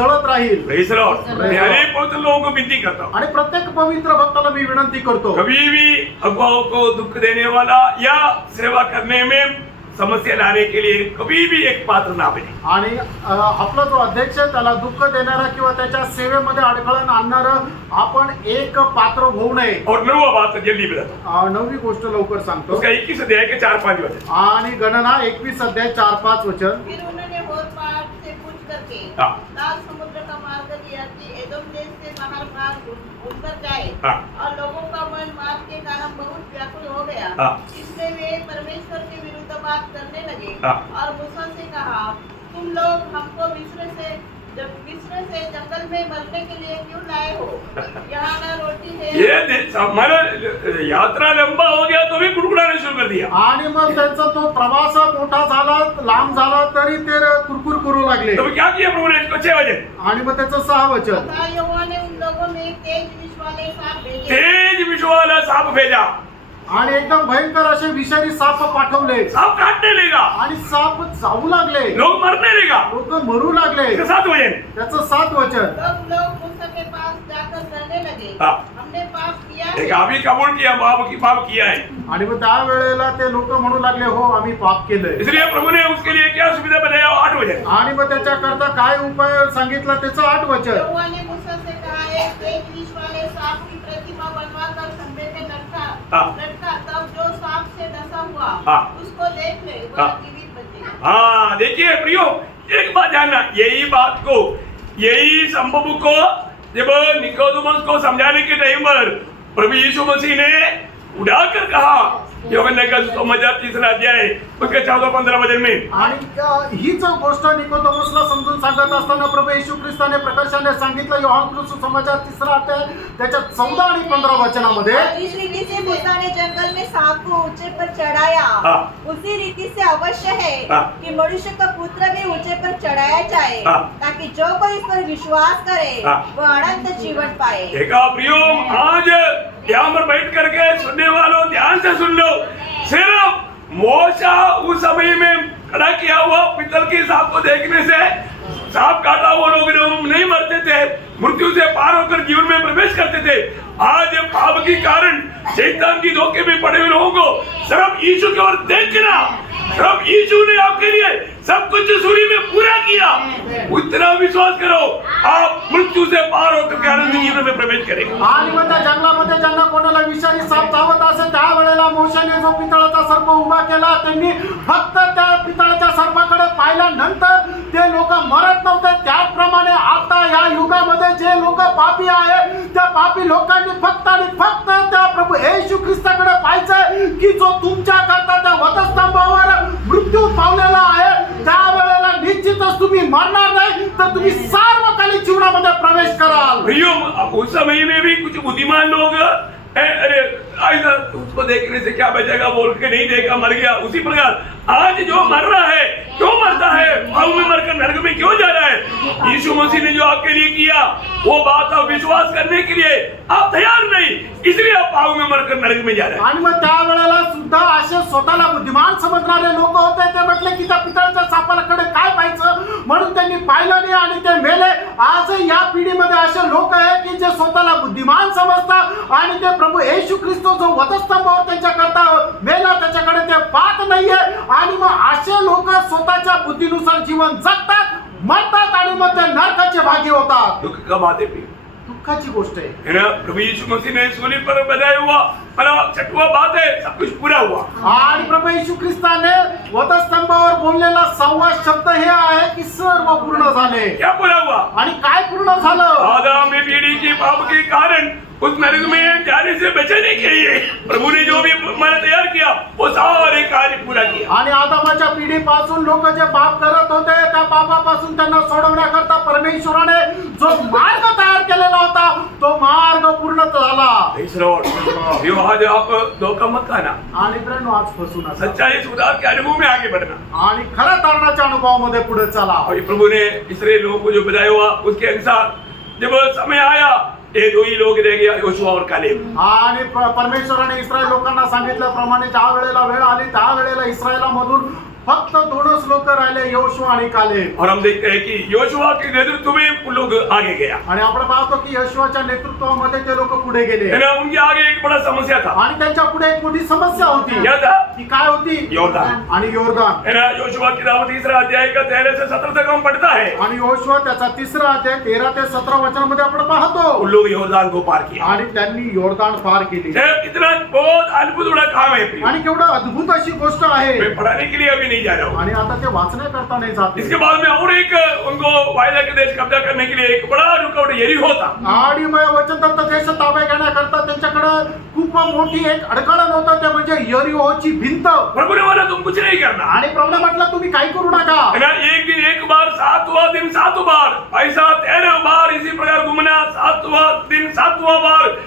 जळत राहील. Praise the Lord. मैं अनेक पवित्र लोगों को विनती करता हूँ आणि प्रत्येक पवित्र भक्ताला मी विनंती करतो कभी भी अगुवाओं को दुख देने वाला या सेवा करने में समस्या लाने के लिए कभी भी एक पात्र ना बने। आणि आपला जो अध्यक्ष आहे त्याला दुःख देणारा किंवा त्याच्या सेवेमध्ये अडथळा आणणारं आपण एक पात्र होऊ नये. और मैं वो बात जल्दी बताता हूँ। 9वी गोष्ट लवकर सांगतो. उसका 21 अध्याय के 4-5 वचन। आणि गणना 21 अध्याय 4-5 वचन. फिर उन्होंने होर पहाड़ से पूछ करके हाँ। लाल समुद्र का मार्ग लिया कि एदोम देश से बाहर भाग घूमकर जाए। हाँ। और लोगों का मन मार्ग के कारण बहुत व्याकुल हो गया। हाँ। इसलिए वे परमेश्वर के विरुद्ध बात करने लगे। हाँ। और मूसा से कहा, तुम लोग हमको मिस्र से जंगल में मरने के लिए क्यों लाए हो? यहाँ न रोटी है। ये हमारा यात्रा लंबा हो गया तो भी कुड़कुड़ाने शुरू कर दिया। आणि मग त्यांचा तो प्रवास मोठा झाला, लांब झाला तरी ते कुरकुर करू लागले. तो क्या किया प्रभु ने? इसको 6 वचन। आणि मग त्याचं 6 वचन. तथा यहोवा ने उन लोगों में तेज विष वाले सांप भेजे। तेज विष वाला सांप भेजा। आणि एकदम भयंकर असे विषारी साप पाठवले. सांप काटने लेगा, आणि साप जाऊ लागले, लोग मरने लेगा। लोक मरू लागले. इसका 7 वचन। त्याचं 7 वचन. तब लोग मूसा के पास जाकर कहने लगे, हाँ। हमने पाप किया एक है। अभी कबूल किया, पाप किया है। आणि मग त्या वेळेला ते लोक म्हणू लागले, हो आम्ही पाप केलंय. इसलिए प्रभु ने उसके लिए क्या सुविधा बनाया? 8 वचन। आणि मग त्याच्याकरता काय उपाय सांगितला त्याचं 8 वचन. यहोवा ने मूसा से कहा, एक तेज विष वाले सांप की प्रतिमा बनवाकर खंभे में हाँ। लटका, तब जो सांप से डसा हुआ हाँ। उसको देख ले, वह हाँ। जीवित बचेगा। हाँ देखिए प्रियो, एक बात जानना, यही बात को, यही संभव को जब निकोदेमुस को समझाने के टाइम पर प्रभु यीशु मसीह ने उठाकर कहा, यूहन्ना का सुसमाचार 3 अध्याय उसके 14-15 वचन में। आणि हीच गोष्ट निकोदेमुसला समजून सांगत असताना प्रभू येशू ख्रिस्ताने प्रकाशाने सांगितलं यूहन्ना सुसमाचार 3 अध्याय त्याच्या 14 आणि 15 वचनामध्ये. जिस रीति से मूसा ने जंगल में सांप को ऊंचे पर चढ़ाया, हाँ। उसी रीति से अवश्य है हाँ। कि मनुष्य का पुत्र भी ऊंचे पर चढ़ाया जाए, हाँ। ताकि जो कोई इस पर विश्वास करे हाँ। वह अनंत जीवन पाए। देखा प्रियो, आज यहाँ पर बैठ करके सुनने वालों ध्यान से सुन लो। सिर्फ मोशा उस समय में खड़ा किया हुआ पितल के सांप को देखने से सांप काटा वो लोग नहीं मरते थे, मृत्यु से पार होकर जीवन में प्रवेश करते थे। आज पाप के कारण शैतान की धोखे में पड़े हुए लोगों को सिर्फ यीशु की ओर देखना, सिर्फ यीशु ने आपके लिए सब कुछ सूरी में पूरा किया, उतना विश्वास करो, आप मृत्यू से पार होकर आनंद जीवन में प्रवेश करेंगे। आणि मग त्या जंगलामध्ये ज्यांना कोणाला विषारी साप चावत असेल त्यावेळेला मोशाने जो पितळाचा सर्प उभा केला, त्यांनी फक्त त्या पितळाच्या सर्पाकडे पाहिल्यानंतर ते लोक मरत नव्हते. त्याचप्रमाणे आता या युगामध्ये जे लोक पापी आहे त्या पापी लोकांनी फक्त आणि फक्त त्या प्रभू येशू ख्रिस्ताकडे पाहायचंय की जो तुमच्या करता त्या वधस्तंभावर मृत्यू पावलेला आहे. त्यावेळेला निश्चितच तुम्ही मरणार नाही, तर तुम्ही सार्वकालिक जीवनामध्ये प्रवेश कराल. भैया उस समय में भी कुछ बुद्धिमान लोग अरे ऐसा उसको देखने से क्या बचेगा बोल के नहीं देखा, मर गया। उसी प्रकार आज जो मर रहा है, क्यों मरता है? पाप में मरकर नरक में क्यों जा रहा है? यीशु मसीह ने जो आपके लिए किया वो बात आप विश्वास करने के लिए आप तैयार नहीं, इसलिए आप पाप में मरकर नरक में जा रहे हैं। आणि मग त्यावेळेला सुद्धा असे स्वतःला बुद्धिमान समजणारे लोक होते. ते म्हटले की त्या पितळाच्या सापाकडे काय पाहायचं, म्हणून त्यांनी पाहिलं नाही आणि ते मेले. आज या पिढीमध्ये असे लोक आहेत की जे स्वतःला बुद्धिमान समजतात आणि ते प्रभू येशू ख्रिस्त जो वधस्तंभावर त्यांच्याकरता मेला त्याच्याकडे ते पाहत नाहीये आणि मग असे लोक स्वतःच्या बुद्धीनुसार जीवन जगतात, मरतात आणि मग ते नरकाचे भागी होतात. दुख का बात है प्रिय, दुःखाची गोष्ट आहे. है ना. प्रभु यीशु मसीह ने सूली पर बधाया हुआ मतलब छठवा बात है, सब कुछ पूरा हुआ. आणि प्रभू येशू ख्रिस्ताने वधस्तंभावर बोललेला 6वा शब्द हे आहे की सर्व पूर्ण झाले. क्या पूरा हुआ? आणि काय पूर्ण झालं? आदम में पीढ़ी की पाप के कारण उस नरक में जाने से बचने के लिए प्रभु ने जो भी मन तैयार किया वो सारे कार्य पूरा किया. आणि आदमाच्या पिढीपासून लोक जे पाप करत होते त्या पापापासून त्यांना सोडवण्याकरता परमेश्वराने जो मार्ग तयार केलेला होता तो मार्ग पूर्ण झाला. Praise the Lord. यो आज आप धोखा मत खाना, आणि प्रेरणो आज फसून नका. सच्चाई सुधार के अनुभव में आगे बढ़ना. आणि खऱ्या तारणाच्या अनुभवामध्ये पुढे चला. और प्रभु ने इसराइल लोगों को जो बताया हुआ उसके अनुसार जब समय आया ये दो ही लोग रह गया, योशुआ और कालेब. आणि परमेश्वराने इस्रायल लोकांना सांगितल्याप्रमाणे ज्या वेळेला वेळ आली त्या वेळेला इस्रायलामधून फक्त 2च लोक राहिले, योशुआ आणि कालेब. और हम देखते हैं कि योशुआ के नेतृत्व में वो लोग आगे गया. आणि आपण पाहतो की योशुआच्या नेतृत्वामध्ये ते लोक पुढे गेले. है ना. उनके आगे एक बड़ा समस्या था. आणि त्यांच्या पुढे एक मोठी समस्या होती. क्या था? ती काय होती? योर्दान. आणि योर्दान. है ना. योशुआ की दावत 3रा अध्याय का 13 से 17 तक हम पढ़ता है. आणि योशुआ त्याचा 3रा अध्याय 13 ते 17 वचनामध्ये आपण पाहतो. उन लोग योर्दान को पार किया. आणि त्यांनी योर्दान पार केली. ये इतना बहुत अद्भुत बड़ा काम है. आणि केवढं अद्भुत अशी गोष्ट आहे. मैं पढ़ाने के लिए अभी नहीं जा रहा हूँ. आणि आता ते वाचण्याकरता नाही जात. इसके बाद में और एक उनको वायदा के देश कब्जा करने के लिए एक बड़ा रुकावट यरीहो था. आणि मग वचनदत्त देश ताब्यात घेण्याकरता त्यांच्याकडे खूप मोठी एक अडखळण होतं, ते म्हणजे यरीहोची भिंत. प्रभु ने बोला तुम कुछ नहीं करना. आणि प्रभू म्हटलं तुम्ही काही करू नका. है ना. एक दिन एक बार, 7वां दिन 7 बार, ऐसा 13 बार इसी प्रकार घूमना. 7वां दिन 7वां बार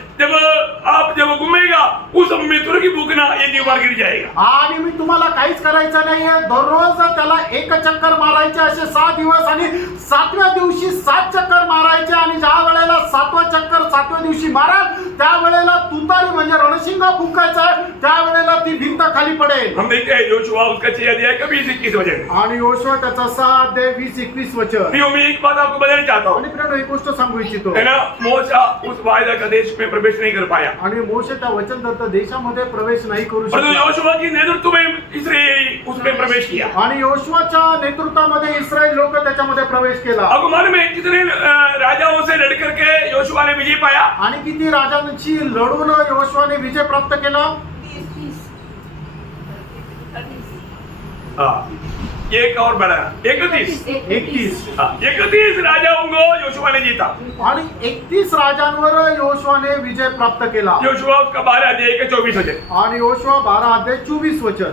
जब घूमेगा उस समय तुरंत भूखना, ये दीवार गिर जाएगा. आणि मी तुम्हाला काहीच करायचं नाहीये. दररोज त्याला एक चक्कर मारायचे असे 6 दिवस आणि 7व्या दिवशी 7 चक्कर मारायचे. आणि ज्या वेळेला 7वा चक्कर 7व्या दिवशी माराल त्यावेळेला तुतारी म्हणजे रणशिंगा फुंकायचा, त्यावेळेला ती भिंत खाली पडेल. हम देखते हैं योशुआ उसका 6 अध्याय का 20-21 वचन. आणि योशुआ त्याचा 6 अध्याय 20-21 वचन. प्रियो, मैं एक बात आपको बताना चाहता हूँ. आणि प्रिय एक गोष्ट सांगू इच्छितो. है ना. मोशा उस वायदा का देश में प्रवेश नहीं कर पाया. आणि मोशे त्या वचनदत्त देशामध्ये प्रवेश नाही करू परंतु शकला. योशुआ की नेतृत्व में इस्राएली उसमें प्रवेश किया. आणि योशुआच्या नेतृत्वामध्ये इस्रायल लोक त्याच्यामध्ये प्रवेश केला. अब मालूम है कितने राजाओं से लड़ करके योशुआ ने विजय पाया. आणि किती राजांची लढून योशुआने विजय प्राप्त केला? 30. हाँ. एक और बड़ा 31. 31 राजाओं को योशुआ ने जीता. आणि 31 राजांवर योशुआने विजय प्राप्त केला. योशुआ उसका 12 अध्याय का 24 वचन. आणि योशुआ 12 अध्याय 24 वचन.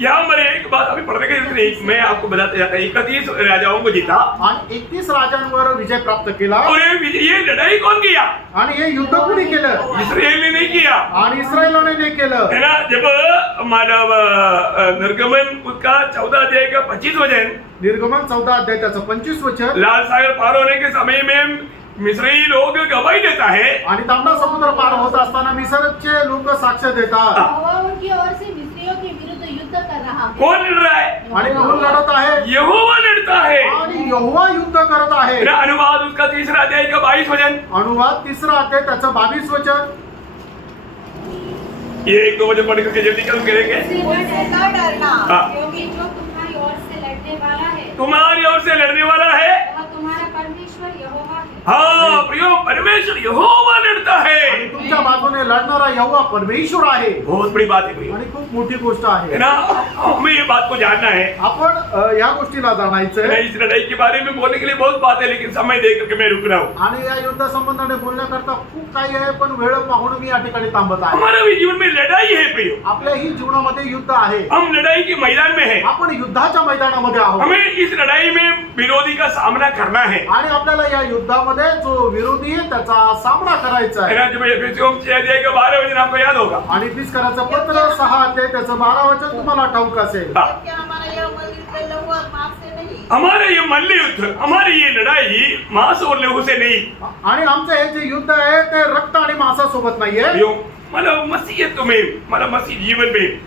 यहाँ पर एक बात अभी पढ़ने की जरूरत नहीं, मैं आपको बताते जाता. 31 राजाओं को जीता. आणि 31 राजांवर विजय प्राप्त केला. और ये लड़ाई कौन किया? आणि हे युद्ध कोणी केलं? इस्राएल ने नहीं किया. आणि इस्रायलाने नाही केलं. है ना. जब मानव निर्गमन उसका 14 अध्याय का 25 वचन, निर्गमन 14 अध्याय त्याचं 25 वचन. लाल सागर पार होने के समय में मिस्री लोग गवाही देता है. आणि तांबडा समुद्र पार होत असताना मिसरचे लोक साक्ष देतात. यहोवा उनकी ओर से मिस्रियों के विरुद्ध युद्ध कर रहा है. कौन लड़ रहा है? आणि कोण लढत आहे? यहोवा लड़ता है. आणि यहोवा युद्ध करत आहे. है ना. अनुवाद उसका 3रा अध्याय का 22 वचन. अनुवाद 3रा अध्याय त्याचं 22 वचन. ये 1-2 वचन पढ़ करके जल्दी कल करेंगे. उनसे न डरना, हाँ. क्योंकि जो तुम्हारी ओर से लड़ने वाला है तुम्हारी ओर से लड़ने वाला है. वह तुम्हारा परमेश्वर यहोवा है. हाँ प्रियो, परमेश्वर यहोवा लड़ता आणि है. तुमच्या बाजूने लढणारा यहोवा परमेश्वर आहे. बहुत बड़ी बात है प्रियो. आणि खूप मोठी गोष्ट है आहे. ना. हमें ये बात को जानना है. आपण या गोष्टीला जाणायचं मैं इस लड़ाई के बारे में बोलने के लिए बहुत बात है, लेकिन समय देख करके मैं रुक रहा हूँ. आणि या युद्ध संबंधाने बोलण्याकरता खूप काही आहे, पण वेळ पाहून मी या ठिकाणी थांबत आहे. हमारा भी जीवन में लड़ाई है प्रियो. आपल्याही जीवनामध्ये युद्ध आहे. हम लड़ाई के मैदान में हैं. आपण युद्धाच्या मैदानामध्ये आहोत. हमें इस लड़ाई में विरोधी का सामना करना है. आणि आपल्याला या युद्धामध्ये जो विरोधी आहे त्याचा सामना करायचा है आहे. ना. जब एफिसियों 6 अध्याय का 12 वचन आपको याद होगा. आणि फिसकराचं पत्र 6 अध्याय त्याचं 12 वचन तुम्हाला ठाऊक असेल. हाँ. जबकि हमारा यह मलयुद्ध लहू और मांस से नहीं, हमारे ये मल्ल युद्ध, हमारी ये लड़ाई मांस और लहू से नहीं. आणि आमचं हे जे युद्ध आहे ते रक्त आणि मांसासोबत नाहीये. यो मतलब मसीहत में, मतलब मसीह जीवन में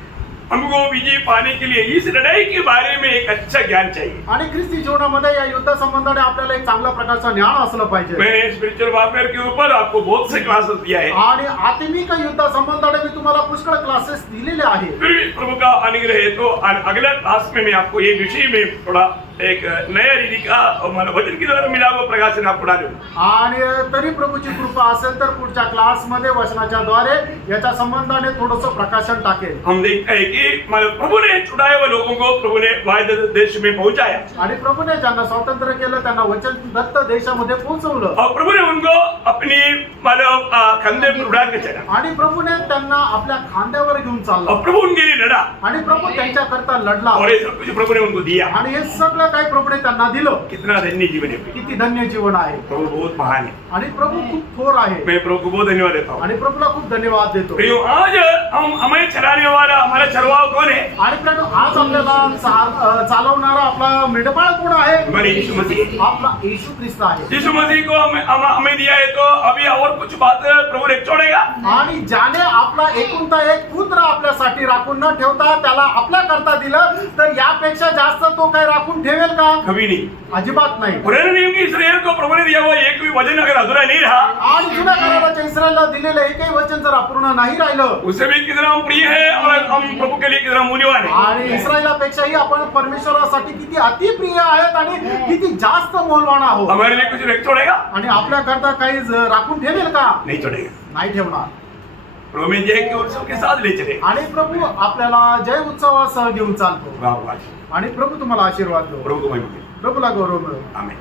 हमको विजय पाने के लिए इस लड़ाई के बारे में एक अच्छा ज्ञान चाहिए। आणि ख्रिस्ती जीवनामध्ये या युद्ध संबंधाने आपल्याला एक चांगल्या प्रकारचं ज्ञान असलं पाहिजे. मैंने स्पिरिचुअल वॉरफेयर के ऊपर आपको बहुत से क्लासेस दिया है, आणि आत्मिक युद्ध संबंधाने मी तुम्हाला पुष्कळ क्लासेस दिलेले आहेत. फिर भी प्रभु का अनुग्रह है तो अगला क्लास में मैं आपको ये विषय में थोड़ा एक नया रीति का वचन के द्वारा मिला हुआ प्रकाशन आपको डालूंगा. आणि तरी प्रभूची कृपा असेल तर पुढच्या क्लासमध्ये वचनाच्या द्वारे याच्या संबंधाने थोडंसं प्रकाशन टाकेल. हम देखते हैं कि मतलब प्रभु ने छुड़ाए हुए लोगों को प्रभु ने वायदे देश में पहुंचाया आणि प्रभूने ज्यांना स्वातंत्र्य केलं त्यांना वचन दत्त देशामध्ये पोहोचवलं. और प्रभु ने उनको अपनी मतलब कंधे पर उठा के चला आणि प्रभूने त्यांना आपल्या खांद्यावर घेऊन चालला. और प्रभु उनके लिए लड़ा आणि प्रभू त्यांच्याकरता लढला. और ये सब कुछ प्रभु ने उनको दिया. आणि हे सगळं काही प्रभूने त्यांना दिलं. कितना धन्य जीवन है. किती धन्य जीवन आहे. प्रभु बहुत महान है. आणि प्रभू खूप थोर आहे. मैं प्रभु को बहुत धन्यवाद देता हूँ. आणि प्रभूला खूप धन्यवाद देतो. प्रियो, आज हमें चलाने वाला हमारा चरवाहा कौन है? आणि प्रियो, आज आपल्याला चालवणारा आपला मेंढपाळ कोण आहे? हमारे यीशु मसीह. आपला येशू ख्रिस्त आहे. यीशु मसीह को हमें दिया है तो अभी और कुछ बात प्रभु ने छोड़ेगा. आणि ज्याने आपला एकुलता एक पुत्र आपल्यासाठी राखून न ठेवता त्याला आपल्या करता दिलं तर यापेक्षा जास्त तो काय राखून ठेवेल का? कभी नहीं. अजिबात नाही. पुराने नियम के इसराइल को प्रभु ने दिया हुआ एक भी वचन अगर अधूरा नहीं रहा, आणि जुन्या कराराच्या इस्रायलला दिलेलं एकही वचन जर अपूर्ण नाही राहिलं उससे भी कितना हम प्रिय है और हम प्रभु के लिए कितना मूल्यवान है. आणि इस्रायलापेक्षाही आपण परमेश्वरासाठी किती अतिप्रिय आहेत आणि किती जास्त मौल्यवान आहोत. हमारे लिए कुछ नहीं छोड़ेगा? आणि आपल्या करता काही राखून ठेवेल का? नहीं छोड़ेगा. नाही ठेवणार. प्रभु में जय के उत्सव के साथ ले चले. आणि प्रभू आपल्याला जय उत्सवासह घेऊन चालतो. वाह वाह. आणि प्रभू तुम्हाला आशीर्वाद दो. प्रभु को महिमा दे. प्रभूला गौरव मिळो. आमेन.